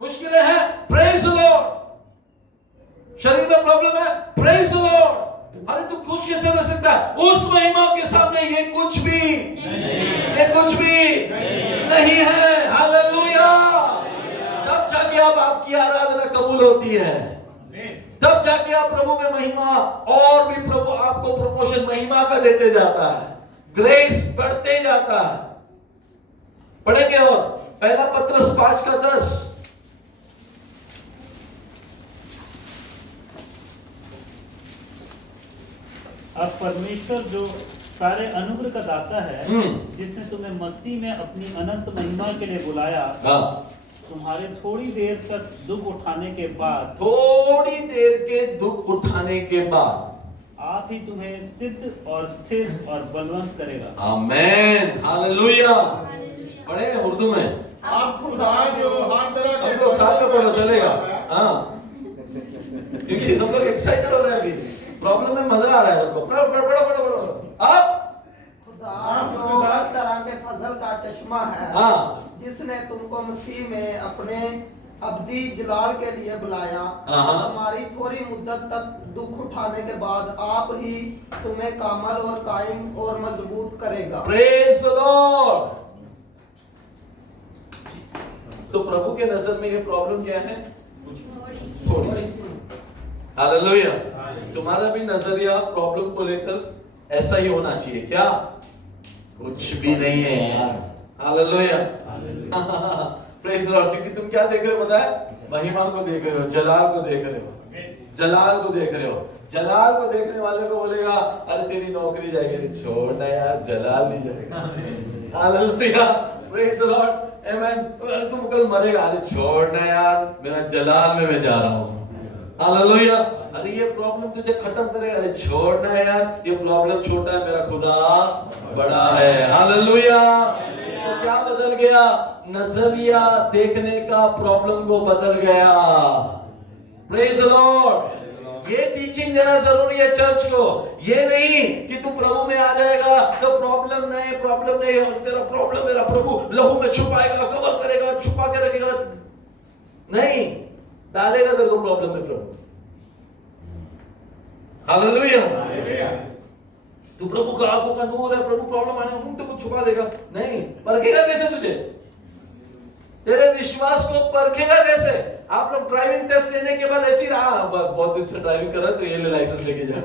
मुश्किलें हैं, प्रेज द लॉर्ड। शरीर में प्रॉब्लम है, प्रेज द लॉर्ड। अरे तू खुश कैसे रह सकता है? उस महिमा के सामने ये कुछ भी नहीं है। हालेलुया। तब जाके आप आपकी आराधना कबूल होती है, तब जाके आप प्रभु में महिमा और भी प्रभु आपको प्रमोशन महिमा का देते जाता है, ग्रेस बढ़ते जाता है। पढ़ेंगे और पहला पत्रस 5 का 10। अब परमेश्वर जो सारे अनुग्रह का दाता है जिसने तुम्हें मसीह में अपनी अनंत महिमा के लिए बुलाया, तुम्हारे थोड़ी देर तक दुख उठाने के बाद आप ही तुम्हें सिद्ध और स्थिर और बलवंत करेगा। आमेन। हालेलुया। पढ़े उर्दू में। आप खुदा जो हर तरह के सब लोग साथ में पढ़ो, चलेगा। हाँ, क्योंकि सब लोग एक्साइटेड हो रहे हैं अभी। प्रॉब्लम में मजा आ रहा है सबको। पढ़ो। अब खुदा जो हर तरह के फजल का चश्मा है, जिसने तुमको मसीह में अपने अब्दी जलाल के लिए बुलाया, हमारी थोड़ी मुद्दत तक दुख उठाने के बाद आप ही तुम्हें कामल और कायम और मजबूत करेगा। Praise the Lord. तो प्रभु के नजर में ये प्रॉब्लम क्या है? थोड़ी सी। हालेलुया। तुम्हारा भी नजरिया प्रॉब्लम को लेकर ऐसा ही होना चाहिए। क्या? कुछ भी नहीं है यार। हालेलुया। Praise the Lord. क्योंकि तुम क्या देख रहे हो पता है? महिमा को देख रहे हो, जलाल को देख रहे हो, जलाल को देख रहे हो। जलाल को देखने वाले को बोलेगा अरे तेरी नौकरी जाएगी, छोड़ना यार, जलाल नहीं जाएगा। Hallelujah. Praise the Lord. Amen. अरे तुम कल मरेगा, अरे छोड़ना यार, मेरा जलाल में मैं जा रहा हूँ। हालेलुया। अरे ये प्रॉब्लम तुझे खत्म करेगा, अरे छोड़ना यार, ये प्रॉब्लम छोटा है, मेरा खुदा बड़ा है। हालेलुया। तो क्या बदल गया? नजरिया देखने का प्रॉब्लम को बदल गया। Praise the Lord. ये टीचिंग देना जरूरी है चर्च को। ये नहीं कि तू प्रभु में आ जाएगा तो प्रॉब्लम नहीं, तेरा प्रॉब्लम मेरा प्रभु लहू में छुपाएगा, कवर करेगा, छुपा के रखेगा। नहीं, डालेगा तेरे को प्रॉब्लम में प्रभु। हालेलुया। तू प्रभु का आंखों का नूर है, प्रभु प्रॉब्लम आने में तो कुछ छुपा देगा नहीं। परखेगा कैसे तुझे? तेरे विश्वास को परखेगा कैसे? आप लोग ड्राइविंग टेस्ट लेने के बाद ऐसी रहा, बहुत दिन से ड्राइविंग कर रहा है तो ये ले लाइसेंस लेके जा।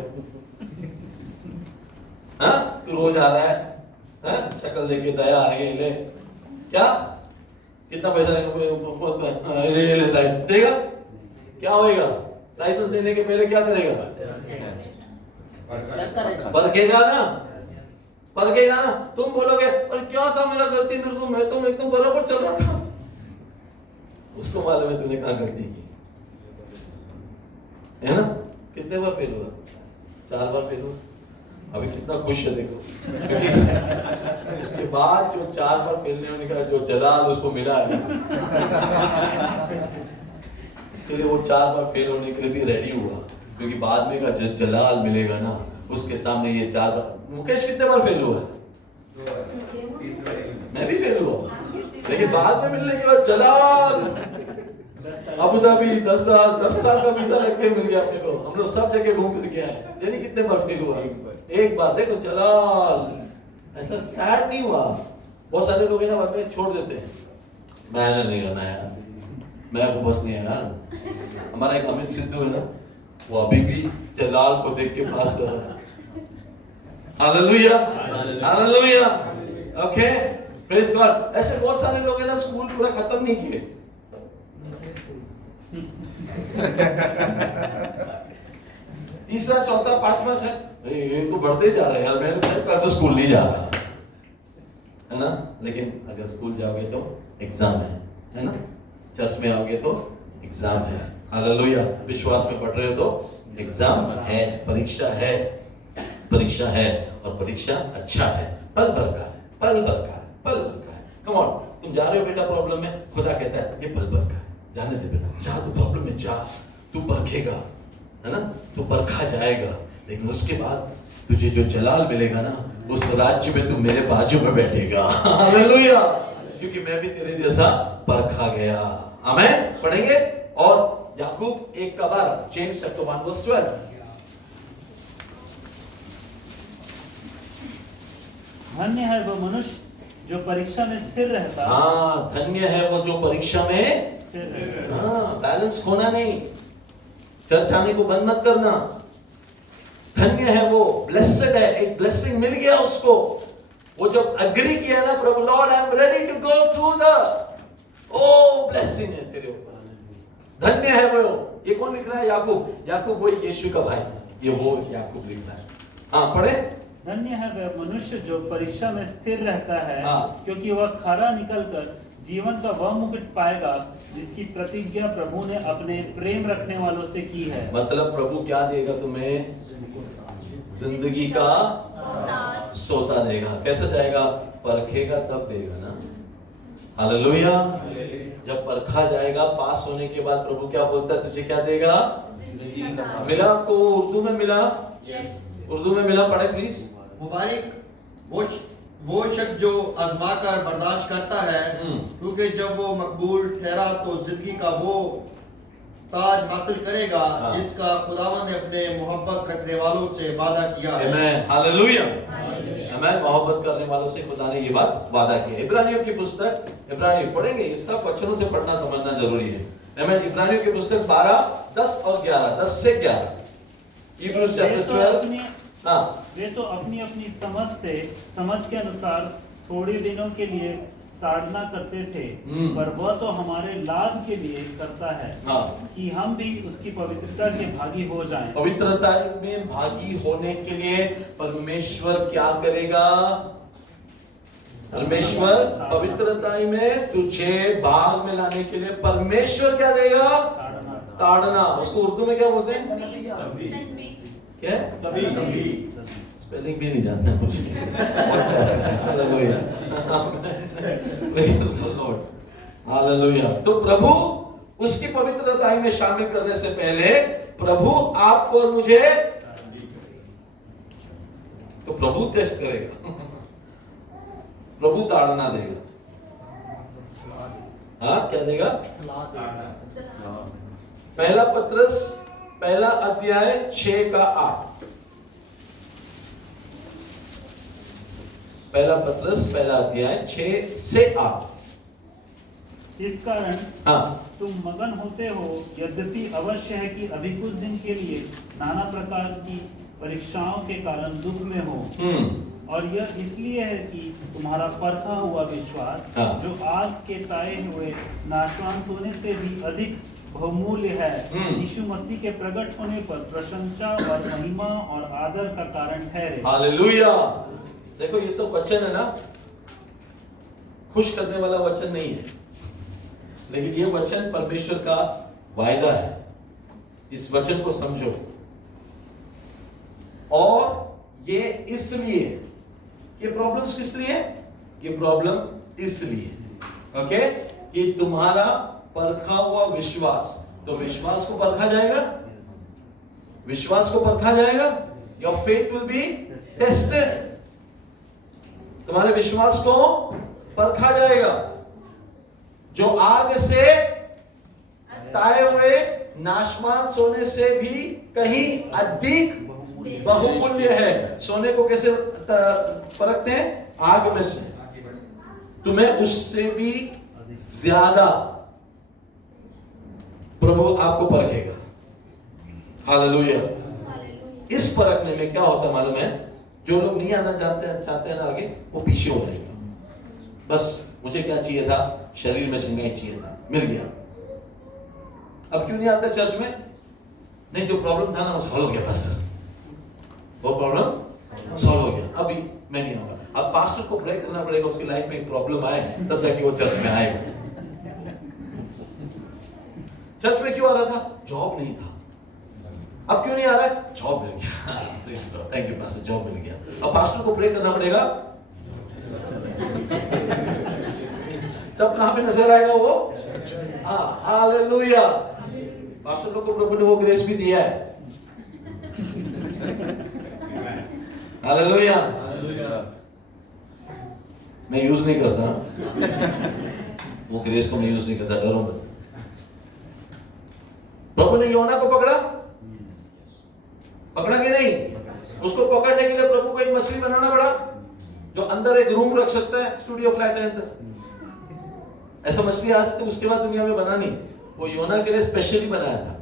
हाँ, तू रोज आ रहा है, हाँ? शक्ल देख के दया आ रही है, ले क्या कितना पैसा देगा? क्या होएगा? लाइसेंस देने के पहले क्या करेगा? परखेगा ना, परखेगा ना। तुम बोलोगे और क्या था मेरा गलती, मेरे को मैं तो एकदम बराबर चल रहा था, उसको मालूम है तूने कहाँ गलती की है ना। कितने बार फेल हुआ? 4 बार फेल हुआ। अभी कितना खुश है देखो। उसके बाद जो 4 बार फेल होने का जो जलाल उसको मिला है, इसके लिए वो 4 बार फेल होने के लिए भी रेडी हुआ, क्योंकि बाद में का जलाल मिलेगा ना उसके सामने ये 4 बार। मुकेश कितने बार फेल हुआ है? मैं भी फेल हुआ, लेकिन बाद में मिलने के बाद जलाल। अबू धाबी 10 साल का वीजा लग के मिल गया अपने को। हम लोग सब जगह घूम फिर गया है। यानी कितने बार फेल हुआ? एक बार। देखो जलाल ऐसा सैड नहीं हुआ। बहुत सारे लोग ना बाद में छोड़ देते हैं, मैंने नहीं करना यार, मेरा को बस नहीं है यार। हमारा एक अमित सिद्धू है ना, वो अभी भी जलाल को देख के पास कर रहा है। Hallelujah, hallelujah, okay, praise God. ऐसे बहुत सारे लोग हैं ना, स्कूल पूरा खत्म नहीं किए। तीसरा, चौथा, 5वां, 6, ये तो बढ़ते ही जा रहा है यार। मैं कल से स्कूल नहीं जा रहा है ना। लेकिन अगर स्कूल जाओगे तो एग्जाम है ना। चर्च में आओगे तो एग्जाम है। हालेलुया। विश्वास में पढ़ रहे हो तो एग्जाम है, परीक्षा है, परीक्षा है, और परीक्षा अच्छा है, पल भर का है, पल भर का है, पल भर का है। कम ऑन, तुम जा रहे हो बेटा प्रॉब्लम में, खुदा कहता है ये पल भर का है, जाने दे बेटा, जा तू प्रॉब्लम में जा, तू परखेगा, है ना, तू परखा जाएगा। लेकिन उसके बाद तुझे जो जलाल मिलेगा ना, उस राज्य में तू मेरे बाजू में बैठेगा। हालेलुया, क्योंकि मैं भी तेरे जैसा परखा गया। आमीन। पढ़ेंगे और याकूब 1 का 12, जेम्स चैप्टर 1 वर्स 12। धन्य है वो मनुष्य जो परीक्षा में स्थिर रहता है। हाँ, धन्य है वो जो परीक्षा में स्थिर रहता है। हाँ, बैलेंस खोना नहीं, चर्च आने को बंद मत करना। धन्य है वो, ब्लेसेड है, एक ब्लेसिंग मिल गया उसको। वो जब एग्री किया ना, प्रभु Lord I am ready to go through the, oh blessing है तेरे ऊपर, धन्य है वो। ये कौन लिख रहा है? याकूब। याकूब वही यीशु का भाई, ये वो याकूब लिख रहा है। हाँ, पढ़े। धन्य है वह मनुष्य जो परीक्षा में स्थिर रहता है, हाँ। क्योंकि वह खरा निकलकर जीवन का वह मुकुट पाएगा जिसकी प्रतिज्ञा प्रभु ने अपने प्रेम रखने वालों से की है। मतलब प्रभु क्या देगा तुम्हें? जिंदगी का सोता देगा। कैसे जाएगा? परखेगा तब देगा ना। हालेलुया। जब परखा जाएगा, पास होने के बाद प्रभु क्या बोलता है? तुझे क्या देगा? मिला आपको? उर्दू में मिला? उर्दू में मिला, पढ़े प्लीज। मुबारक वो शख्स जो आजमा कर बर्दाश्त करता है, क्योंकि जब वो मकबूल ठहरा तो जिंदगी का वो ताज हासिल करेगा जिसका खुदावंद ने अपने मोहब्बत रखने वालों से वादा किया है। आमीन, हालेलुया, आमीन। मोहब्बत करने वालों से खुदा ने ये बात वादा की है। इब्रानियों की पुस्तक, इब्रानी पढ़ेंगे, ये सब वचनों से पढ़ना समझना जरूरी है। आमीन। इब्रानियों की पुस्तक 12, 10 और 11, 10 से 11। इब्रानियों चैप्टर 12। हाँ, वे तो अपनी अपनी समझ के अनुसार थोड़े दिनों के लिए ताड़ना करते थे, पर वह तो हमारे लाभ के लिए करता है, कि हम भी उसकी पवित्रता के भागी हो जाएं। पवित्रता में भागी होने के लिए परमेश्वर क्या करेगा? परमेश्वर पवित्रता में तुझे भाग में लाने के लिए परमेश्वर क्या देगा? ताड़ना। उसको उर्दू में क्या बोलते हैं? क्या? स्पेलिंग भी नहीं जानते मुझे। हालेलुया। तो प्रभु उसकी पवित्रता में शामिल करने से पहले प्रभु आपको और मुझे, तो प्रभु टेस्ट करेगा, प्रभु ताड़ना देगा। हाँ, क्या देगा? पहला पत्रस 1 अध्याय 6 का 8। पहला पत्रस पहला अध्याय 6 से 8। इस कारण हाँ तुम मगन होते हो, यद्यपि अवश्य है कि अभी कुछ दिन के लिए नाना प्रकार की परीक्षाओं के कारण दुख में हो, और यह इसलिए है कि तुम्हारा परखा हुआ विश्वास, जो आग के ताए हुए नाशवान सोने से भी अधिक बहुमूल्य है, यीशु मसीह के प्रकट होने पर प्रशंसा और महिमा और आदर का कारण ठहरे। हालेलुया। देखो ये सब वचन है ना, खुश करने वाला वचन नहीं है, लेकिन ये वचन परमेश्वर का वायदा है। इस वचन को समझो। और ये इसलिए, ये प्रॉब्लम्स किस लिए? ये प्रॉब्लम इसलिए, ओके, कि तुम्हारा परखा हुआ विश्वास, तो विश्वास को परखा जाएगा, विश्वास को परखा जाएगा। Your faith will be tested, तुम्हारे विश्वास को परखा जाएगा, जो आग से ताए हुए नाशवान सोने से भी कहीं अधिक बहुमूल्य है। सोने को कैसे परखते हैं? आग में से। तुम्हें उससे भी ज्यादा प्रभु आपको परखेगा। हालेलुया। इस परखने में क्या होता मालूम है? जो लोग नहीं आना चाहते हैं ना आगे, वो पीछे हो जाएंगे। बस मुझे क्या चाहिए था? शरीर में चंगाई चाहिए था, मिल गया। अब क्यों नहीं आता चर्च में? नहीं, जो प्रॉब्लम था ना वो सॉल्व हो गया पास्टर, वो प्रॉब्लम सॉल्व हो गया, अभी मैं नहीं आऊंगा। अब पास्टर को प्रे करना पड़ेगा, उसकी लाइफ में एक प्रॉब्लम आए तब जाके वो चर्च में आएगा। चर्च में क्यों आ रहा था? जॉब नहीं था। अब क्यों नहीं आ रहा है? जॉब मिल गया। Please thank you pastor, job मिल गया। अब पास्टर को प्रे करना पड़ेगा, तब कहां पे नजर आएगा वो? हालेलुया। पास्टर लोग को प्रभु ने वो ग्रेस भी दिया है। हालेलुया। मैं यूज नहीं करता वो ग्रेस को, मैं यूज नहीं करता, डरो मत। प्रभु ने योना को पकड़ा कि नहीं? उसको पकड़ने के लिए प्रभु को एक मछली बनाना पड़ा, जो अंदर एक रूम रख सकता है, स्टूडियो फ्लैट है अंदर। ऐसा मछली आज तक उसके बाद दुनिया में बना नहीं, वो योना के लिए स्पेशली बनाया था।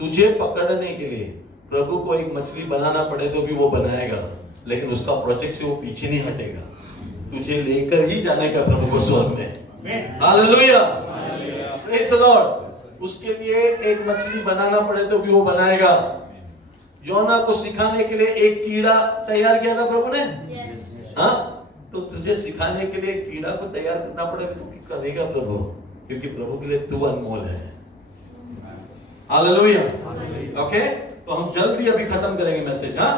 तुझे पकड़ने के लिए प्रभु को एक मछली बनाना पड़े तो भी वो बनाएगा, लेकिन उसका प्रोजेक्ट से वो पीछे नहीं हटेगा। तुझे लेकर ही जाने का प्रभु को स्वर्ग में। Hallelujah, praise the Lord. उसके लिए एक मछली बनाना पड़े तो भी वो बनाएगा। योना को सिखाने के लिए एक कीड़ा तैयार किया था प्रभु ने। हाँ, तो तुझे सिखाने के लिए कीड़ा को तैयार करना पड़ेगा तो करेगा प्रभु, क्योंकि प्रभु के लिए तू अनमोल है। हालेलुया। ओके, तो हम जल्दी अभी खत्म करेंगे मैसेज। हाँ,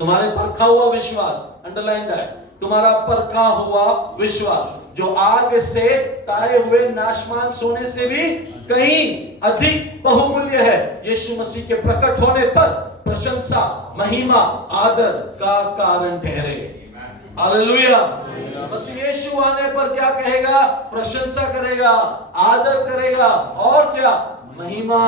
तुम्हारे परखा हुआ विश्वास, अंडरलाइन दैट, तुम्हारा परखा हुआ विश्वास, जो आग से ताए हुए नाशवान सोने से भी कहीं अधिक बहुमूल्य है, यीशु मसीह के प्रकट होने पर प्रशंसा, महिमा, आदर का कारण ठहरे। हालेलुया। मसीह यीशु आने पर क्या कहेगा? प्रशंसा करेगा, आदर करेगा, और क्या? महिमा।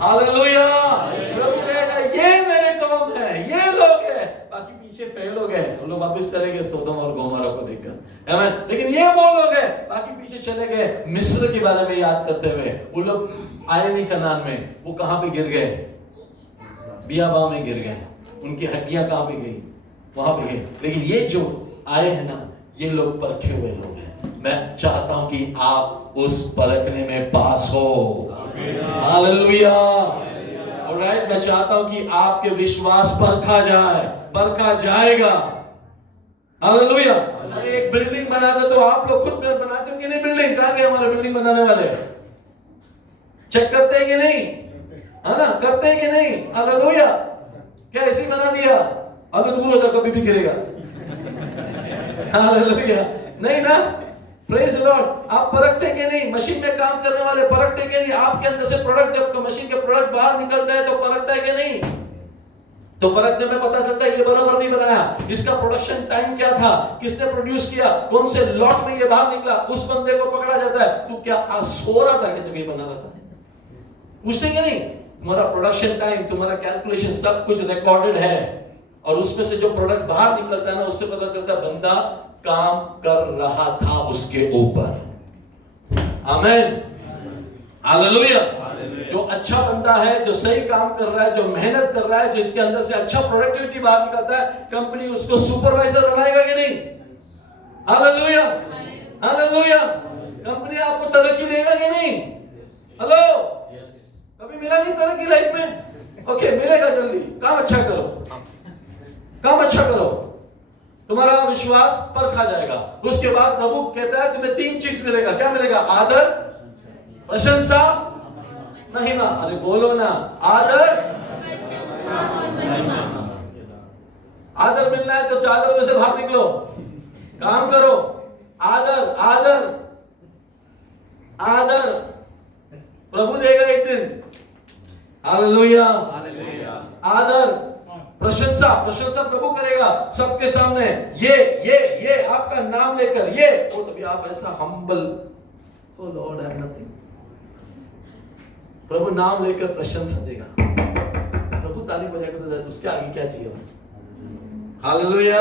हालेलुया। प्रभु कहेगा ये मेरे कौम है, ये लोग हैं, बाकी पीछे फेल हो गए, वो लोग वापस चले गए सोदोम और गोमोरा को देखकर। आमीन। लेकिन ये वो लोग हैं, बाकी पीछे चले गए मिस्र के बारे में याद करते हुए। वो लोग आए नहीं कनान में, वो कहां पे गिर गए? बियाबा में गिर गए। उनकी हड्डियां कहां पे गई? वहां पे गई। लेकिन ये जो आए हैं ना, ये लोग परखे हुए लोग हैं। मैं चाहता हूं कि आप उस परखने में पास हो। हालेलुया। ऑलराइट, मैं चाहता हूं कि आपके विश्वास परखा जाए, परखा जाएगा। हालेलुया। एक बिल्डिंग बनाते तो आप लोग खुद बनाते हो कि नहीं? बिल्डिंग कहां गए हमारे बिल्डिंग बनाने वाले? चेक करते हैं कि नहीं? है ना, करते हैं कि नहीं? हालेलुया। क्या ऐसे बना दिया? अब दूर हो जा, कभी भी गिरेगा। हालेलुया। नहीं ना, प्रेज द लॉर्ड। आप परखते कि नहीं? मशीन में काम करने वाले परखते कि नहीं? आपके अंदर से प्रोडक्ट, जब मशीन के प्रोडक्ट बाहर निकलता है तो परखता है कि नहीं? तो परखने में पता चलता है ये बराबर नहीं बनाया, इसका प्रोडक्शन टाइम क्या था, किसने प्रोड्यूस किया, कौन से लॉट में ये बाहर निकला, उस बंदे को पकड़ा जाता है। तू क्या सो रहा था कि जब ये बना रहा था? पूछते कि नहीं? तुम्हारा प्रोडक्शन टाइम, तुम्हारा कैलकुलेशन सब कुछ रिकॉर्डेड है। और उसमें से जो प्रोडक्ट बाहर निकलता है ना, उससे पता चलता है बंदा काम कर रहा था उसके ऊपर। आमीन, हालेलुया। जो अच्छा बंदा है, जो सही काम कर रहा है, जो मेहनत कर रहा है, जिसके अंदर से अच्छा प्रोडक्टिविटी बाहर निकलता है, कंपनी उसको सुपरवाइजर बनाएगा कि नहीं? Hallelujah, hallelujah. कंपनी आपको तरक्की देगा कि नहीं? हेलो, कभी मिला नहीं तरक्की लाइफ में? ओके, मिलेगा जल्दी। काम अच्छा करो, काम अच्छा करो, तुम्हारा विश्वास परखा जाएगा। उसके बाद प्रभु कहता है तुम्हें 3 चीज मिलेगा। क्या मिलेगा? आदर, प्रशंसा, महिमा। अरे बोलो ना, आदर, आदर मिलना है तो चादर में से बाहर निकलो, काम करो। आदर, आदर, आदर प्रभु देगा एक दिन। हालेलुया, आदर, प्रशंसा, प्रशंसा प्रभु करेगा सबके सामने। ये आपका नाम लेकर, ये वो, तभी आप ऐसा humble, oh Lord I have nothing. प्रभु नाम लेकर प्रशंसा देगा। प्रभु ताली बजाएगा तो उसके आगे क्या चाहिए? हालेलुया,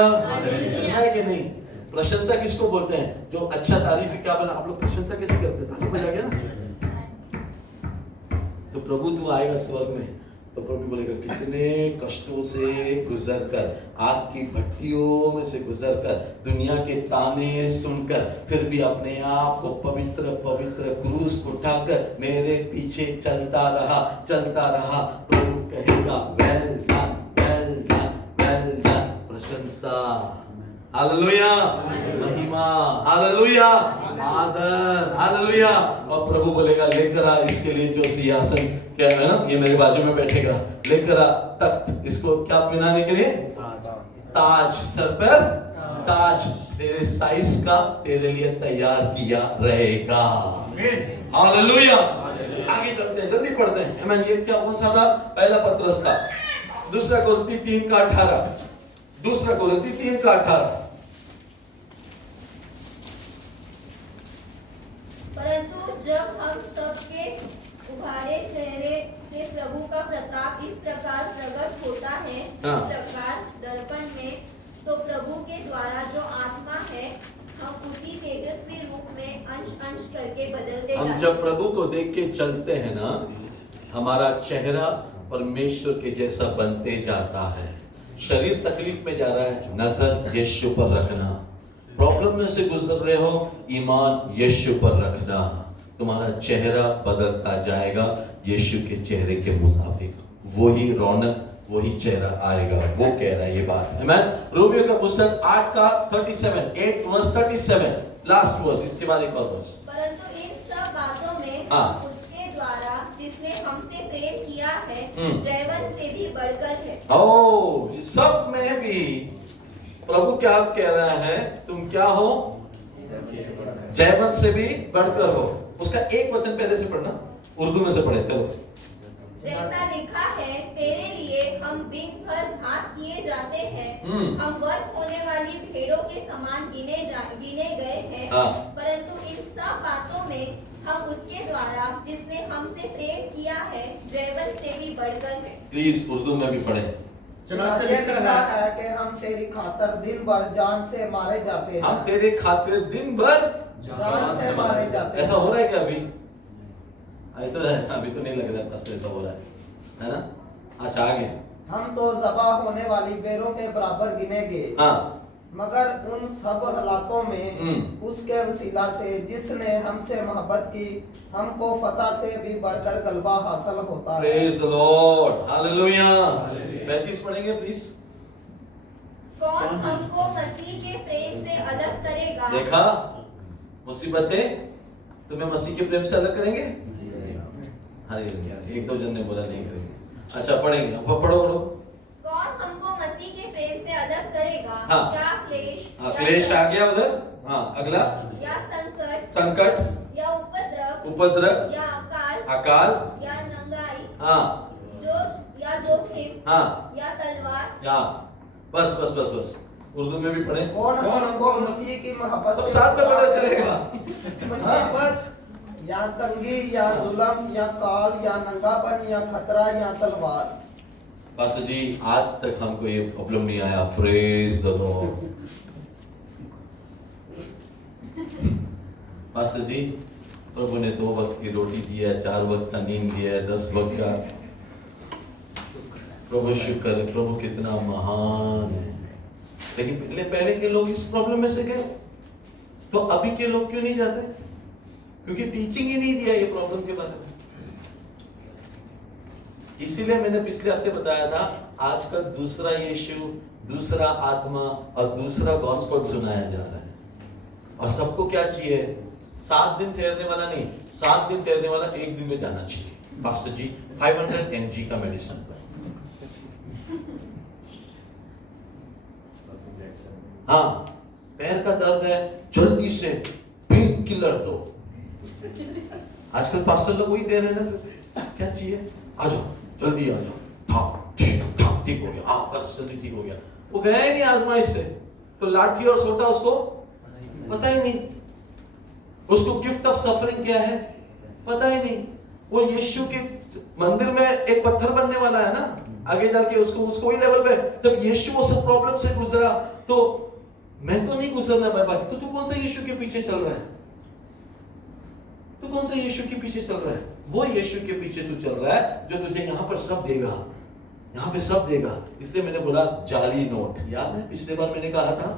है कि नहीं? प्रशंसा किसको बोलते हैं? जो अच्छा तारीफ क्या बोला? आप लोग प्रशंसा कैसे करते? ताली बजा के ना। तो प्रभु तू आएगा स्वर्ग में, तो प्रभु बोलेगा कितने कष्टों से गुजरकर, आग की भट्टियों में से गुजरकर, दुनिया के ताने सुनकर, फिर भी अपने आप को पवित्र पवित्र क्रूस उठाकर मेरे पीछे चलता रहा, चलता रहा। प्रभु कहेगा well done, well done, well done. प्रशंसा, हालेलुया, महिमा, हालेलुया, आदर, हालेलुया। और प्रभु बोलेगा लेकर आ इसके लिए जो सिंहासन, क्या है ना, ये मेरे बाजू में बैठेगा, लेकर आ तख्त, इसको क्या पहनाने के लिए? ताज, सर पर ताज, तेरे साइज का तेरे लिए तैयार किया रहेगा। हालेलुया। आगे चलते हैं, जल्दी पढ़ते हैं। आमीन। ये क्या कौन सा था? पहला पत्रस था। दूसरा कोरिन्थी 3:18, दूसरा कोरिन्थी 3:18। परंतु जब हम सबके उभारे चेहरे से प्रभु का प्रताप इस प्रकार प्रकट होता है, इस प्रकार दर्पण में, तो प्रभु के द्वारा जो आत्मा है, हम उसी तेजस्वी रूप में अंश अंश करके बदलते हम जाते हैं। जब प्रभु को देख के चलते हैं ना, हमारा चेहरा परमेश्वर के जैसा बनते जाता है। शरीर तकलीफ में जा रहा है, नजर यीशु पर रखना। प्रॉब्लम में से गुजर रहे हो, ईमान यीशु पर रखना, तुम्हारा चेहरा बदलता जाएगा यीशु के चेहरे के मुताबिक। वही रौनक, वही चेहरा आएगा। वो कह रहा है ये बात है। मैं रोमियो का पुस्तक 8:37, लास्ट वर्स, इसके बाद एक और वर्स। परंतु इन सब बातों में उसके द्वारा जिसने हमसे प्रेम किया है, जयवंत से भी बढ़कर है। ओ, इस सब में भी प्रभु क्या कह रहा है? तुम क्या हो? जयवंत से भी बढ़कर हो। उसका एक वचन पहले से पढ़ना, उर्दू में से पढ़े, चलो। जैसा लिखा है, तेरे लिए हम दिन भर घात किए जाते हैं, हम वध होने वाली भेड़ों के समान गिने गए हैं। परंतु इन सब बातों में हम उसके द्वारा जिसने हमसे प्रेम किया है, जयवंत से भी बढ़कर है। प्लीज उर्दू में भी पढ़े। चनाचे लिखा है कि हम तेरी खातिर दिन भर जान से मारे जाते हैं। हम तेरे खातिर दिन भर जान से मारे जाते हैं। ऐसा हो रहा है क्या अभी? अभी तो नहीं लग रहा था ऐसा हो रहा है ना? अच्छा आगे। हम तो ज़बा होने वाली बेरों के बराबर गिने गए, मगर उन सब हालातों में उसके वसीला से जिसने हमसे मोहब्बत की, हमको फतह से भी बढ़कर गलबा हासिल होता है। Praise the Lord, hallelujah. 35 पढ़ेंगे प्लीज। कौन हमको मसीह के प्रेम से अलग करेगा? देखा, मुसीबतें तुम्हें मसीह के प्रेम से अलग करेंगे? हालेलुया। एक दो जन ने बोला नहीं करेंगे। अच्छा पढ़ेंगे, पढ़ो। कौन हमको मसीह के प्रेम से अलग करेगा? क्या क्लेश? क्लेश आ गया उधर। अगला। या संकट, या उपद्रव, या अकाल, या नंगाई, या जोखिम, या तलवार। बस। उर्दू में भी पढ़े। कौन हमको मसीह की मोहब्बत सब साथ में पढ़ो, चलेगा। मुसीबत या तंगी या जुल्म या काल या नंगापन या खतरा या तलवार। पास्टर जी आज तक हमको ये प्रॉब्लम नहीं आया, प्रेज द लॉर्ड। पास्टर जी प्रभु ने 2 वक्त की रोटी दी है, 4 वक्त का नींद दिया है, 10 वक्त का। प्रभु शुक्र है, प्रभु कितना महान है। लेकिन पहले के लोग इस प्रॉब्लम में से गए, तो अभी के लोग क्यों नहीं जाते? क्योंकि टीचिंग ही नहीं दिया ये प्रॉब्लम के बारे में। इसीलिए मैंने पिछले हफ्ते बताया था, आज का दूसरा यीशु, दूसरा आत्मा और दूसरा गॉस्पेल सुनाया जा रहा है। और सबको क्या चाहिए? 7 दिन ठहरने वाला नहीं, 7 दिन ठहरने वाला 1 दिन में जाना चाहिए। पास्टर जी 500 mg का मेडिसिन पर, हाँ पैर का दर्द है, जल्दी से पेन किलर दो। आजकल पास्टर लोग वही दे रहे हैं ना, क्या चाहिए? आ जाओ, जल्दी आ जाओ, ठीक हो गया, हाँ बस जल्दी ठीक हो गया। वो गया ही नहीं आजमाइश से, तो लाठी और सोटा उसको पता ही नहीं। उसको गिफ्ट ऑफ सफरिंग क्या है पता ही नहीं। वो यीशु के मंदिर में एक पत्थर बनने वाला है ना, आगे जाके उसको वही लेवल पे। जब यीशु वो सब प्रॉब्लम से गुजरा, तो मैं तो नहीं गुजरना भाई, तो तू कौन सा यीशु के पीछे चल रहा है? तू कौन सा यीशु के पीछे चल रहा है? वो यीशु के पीछे तू चल रहा है जो तुझे यहाँ पर सब देगा, यहाँ पे सब देगा। इसलिए मैंने बोला जाली नोट, याद है पिछले बार मैंने कहा था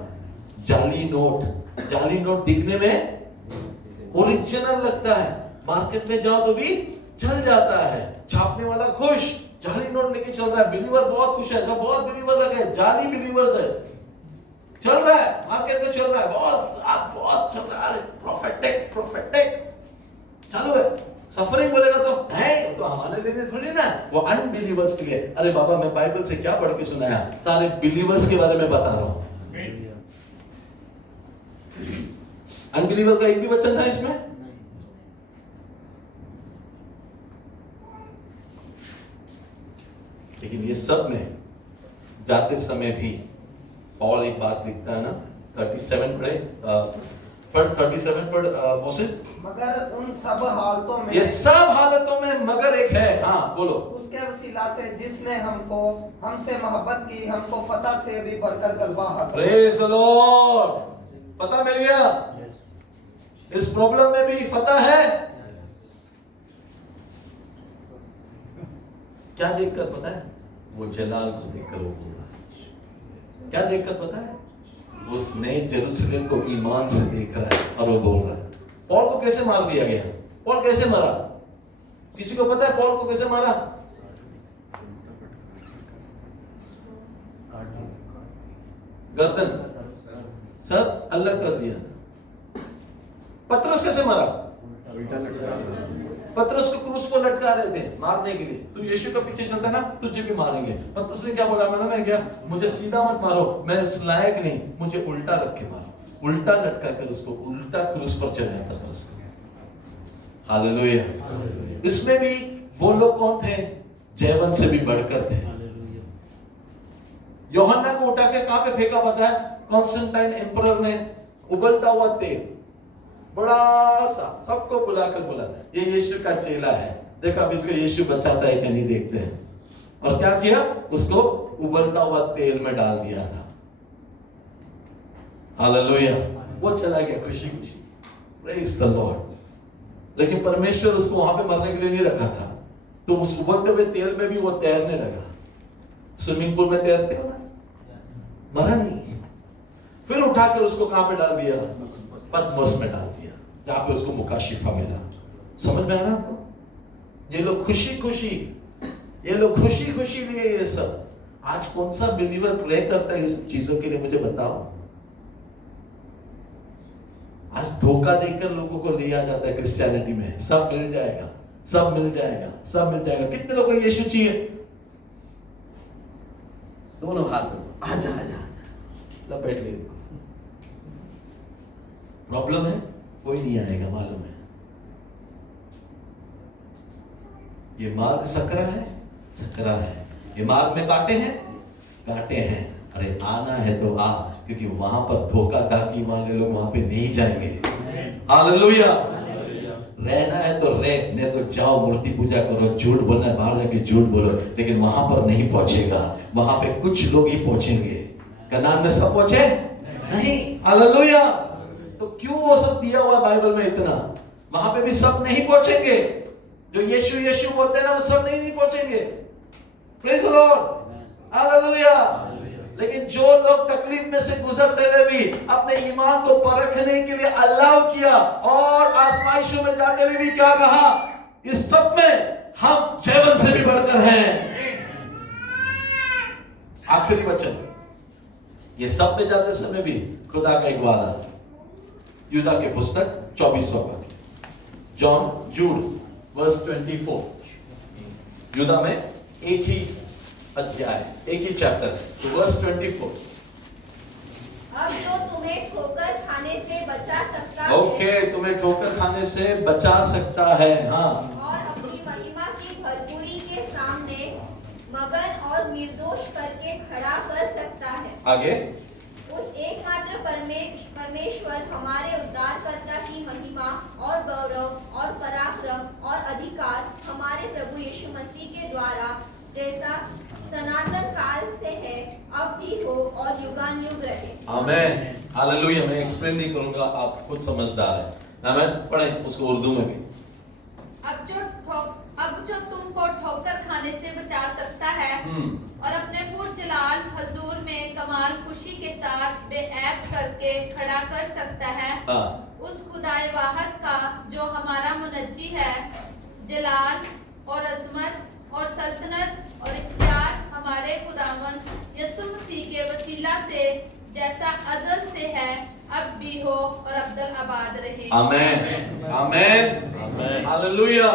जाली नोट। जाली नोट दिखने में ओरिजिनल लगता है, मार्केट में जाओ तो भी चल जाता है, छापने वाला खुश, जाली नोट लेके चल रहा है, बिलीवर बहुत खुश है, बहुत बिलीवर लगे, जाली बिलीवर्स है, चल रहा है मार्केट में, चल रहा है बहुत चल रहा है, प्रोफेटिक चालू है। सफरिंग बोलेगा तो नहीं, तो हमारे लिए थोड़ी ना, वो अनबिलीवर्स के लिए। अरे बाबा मैं बाइबल से क्या पढ़ के सुनाया, सारे बिलीवर्स के बारे में बता रहा हूं। अनबिलीवर का एक भी वचन था इसमें? लेकिन ये सब में जाते समय भी और एक बात लिखता है ना, 37 पढ़ 37 पढ़ मोहसिन। मगर उन सब हालतों में, ये सब हालतों में मगर एक है, हाँ बोलो। उसके वसीला से जिसने हमसे मोहब्बत की, हमको फतह से भी बढ़कर गलबा हासिल। प्रेज द लॉर्ड, फतह मिल गया। इस प्रॉब्लम में भी फतह है। क्या देखकर पता है? वो जलाल को देखकर वो बोल रहा है। क्या देखकर पता है? उसने जेरूसलम को ईमान से देख रहा है और वो बोल रहा है। पॉल को कैसे मार दिया गया? पॉल कैसे मारा? किसी को पता है पॉल को कैसे मारा? गर्दन, सर अलग कर दिया। पतरस कैसे मारा? पतरस को क्रूस पर लटका रहे थे मारने के लिए। तू यीशु के पीछे चलता ना, तुझे भी मारेंगे। पतरस ने क्या बोला? मैं क्या, मुझे सीधा मत मारो, मैं उस लायक नहीं, मुझे उल्टा रख के मारो। उल्टा लटका कर उसको उल्टा क्रूस पर चढ़ाया पतरस को। हालेलुया। इसमें भी वो लोग कौन थे? जयवंत से भी बढ़कर थे। यूहन्ना को उठा के कहां पे फेंका पता है? कॉन्स्टेंटाइन एम्परर ने उबलता हुआ तेल बड़ा सा सबको बुलाकर बोला, ये यीशु का चेला है, देखो अब इसको यीशु बचाता है कि नहीं, देखते हैं। और क्या किया? उसको उबलता हुआ तेल में डाल दिया था। हालेलुया। वो चला गया खुशी खुशी, प्रेज द लॉर्ड। लेकिन परमेश्वर उसको वहां पे मरने के लिए नहीं रखा था, तो उस उबलते हुए तेल में भी वो तैरने लगा। स्विमिंग पूल में तैरते हो ना, मरा नहीं। फिर उठाकर उसको कहां पे डाल दिया? पतमोस में डाल दिया, जहां पे उसको मुकाशिफा मिला। समझ में आ रहा आपको? ये लोग खुशी खुशी लिए ये सब। आज कौन सा बिलीवर प्रे करता है इस चीजों के लिए, मुझे बताओ। आज धोखा देकर लोगों को लिया जाता है क्रिश्चियनिटी में, सब मिल जाएगा, सब मिल जाएगा, सब मिल जाएगा। कितने लोगों को यीशु चाहिए? दोनों हाथ आजा आजा आजा, लपेट ले। प्रॉब्लम है, कोई नहीं आएगा, मालूम है। ये मार्ग सकरा है, ये मार्ग में कांटे हैं। अरे आना है तो आ, क्योंकि वहां पर धोखा धाकी वाले लोग वहां पे नहीं जाएंगे। हालेलुया। रहना है तो रह, नहीं तो जाओ मूर्ति पूजा करो, झूठ बोलना है बाहर जाके झूठ बोलो, लेकिन वहां पर नहीं पहुंचेगा। वहां पे कुछ लोग ही पहुंचेंगे। कनान में सब पहुंचे नहीं। हालेलुया। तो क्यों वो सब दिया हुआ बाइबल में इतना? वहां पे भी सब नहीं पहुंचेंगे। जो यीशु यीशु बोलते हैं ना, वो सब नहीं पहुंचेंगे। Praise the Lord. हालेलुया। लेकिन जो लोग तकलीफ में से गुजरते हुए भी अपने ईमान को परखने के लिए अल्लाह किया और आजमाइशों में जाते हुए भी क्या कहा, इस सब में हम जीवन से भी बढ़कर हैं। आखिरी वचन, ये सब में जाते समय भी खुदा का एक वादा। यूदा के पुस्तक 24वां पद, जूड वर्स 24। यूदा में एक ही अध्याय, एक ही चैप्टर, वर्स 24। अब जो तुम्हें ठोकर खाने से बचा सकता ओके, तुम्हें ठोकर खाने से बचा सकता है, हाँ, और अपनी महिमा की भरपूरी के सामने मगन और निर्दोष करके खड़ा कर सकता है। आगे, उस एकमात्र परमेश्वर हमारे उद्धारकर्ता की महिमा और गौरव और पराक्रम और अधिकार हमारे प्रभु यीशु मसीह के द्वारा, जैसा सनातन काल से है, अब भी हो और युगानुयुग रहे। आमेन। हालेलुया। मैं एक्सप्लेन नहीं करूंगा, आप खुद समझदार हैं। आमेन। पढ़ें उसको उर्दू में भी। अब जो तुमको ठोकर खाने से बचा सकता है और अपने पुरजलाल हजूर में कमाल खुशी के साथ बेऐब करके खड़ा कर सकता है, उस खुदाए वाहद का जो हमारा मुनज्जी है, जलाल और अजमत और सल्तनत और इख्तियार हमारे खुदावन यीशु मसीह के वसीला से जैसा अजल से है, अब भी हो और अब्दुल आबाद रहे। आमेन। आमेन। हालेलुया।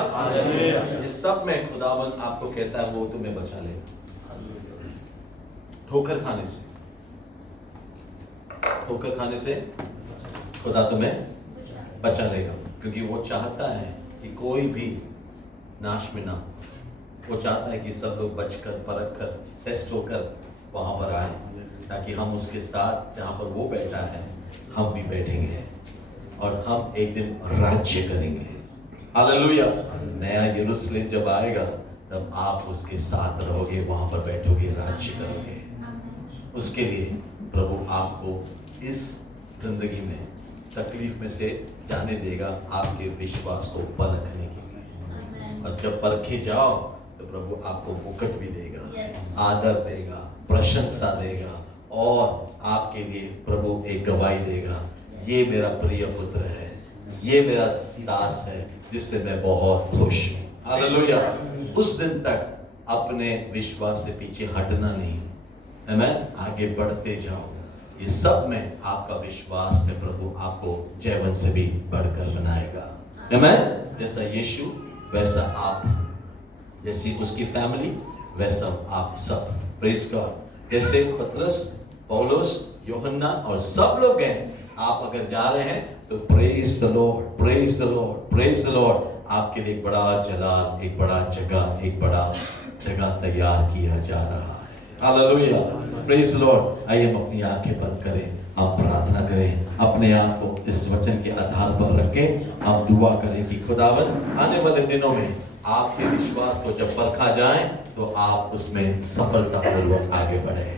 इस सब में खुदावन आपको कहता है वो तुम्हें बचा लेगा। ठोकर खाने से, ठोकर खाने से खुदा तुम्हें बचा लेगा, क्योंकि वो चाहता है कि कोई भी नाश में ना। वो चाहता है कि सब लोग बचकर, परख कर, टेस्ट होकर वहां पर आए, ताकि हम उसके साथ जहां पर वो बैठा है हम भी बैठेंगे और हम एक दिन राज्य करेंगे। हालेलुया। नया यरूशलेम जब आएगा तब आप उसके साथ रहोगे, वहां पर बैठोगे, राज्य करोगे। उसके लिए प्रभु आपको इस जिंदगी में तकलीफ में से जाने देगा, आपके विश्वास को परखने के लिए। और जब परखे जाओ तो प्रभु आपको मुकुट भी देगा, आदर देगा, प्रशंसा देगा और आपके लिए प्रभु एक गवाही देगा, ये मेरा प्रिय पुत्र है, ये मेरा दास है, जिससे मैं बहुत खुश हूँ। हालेलुया। उस दिन तक अपने विश्वास से पीछे हटना नहीं, आमेन, आगे बढ़ते जाओ। ये सब में आपका विश्वास में प्रभु आपको जीवन से भी बढ़कर बनाएगा। आमेन। जैसा यीशु वैसा आप, जैसी उसकी फैमिली वैसा आप सब। Praise God. जैसे पतरस, पौलुस, यूहन्ना और सब लोग हैं, आप अगर जा रहे हैं तो praise the Lord, praise the Lord, praise the Lord. आपके लिए एक बड़ा जलाल, एक बड़ा जगह तैयार किया जा रहा है। हालेलुया। Praise the Lord. आइए हम अपनी आंखें बंद करें, आप प्रार्थना करें, अपने आप को इस वचन के आधार पर रखें। आप दुआ करें कि खुदावन आने वाले दिनों में आपके विश्वास को जब परखा जाए तो आप उसमें सफलतापूर्वक आगे बढ़े।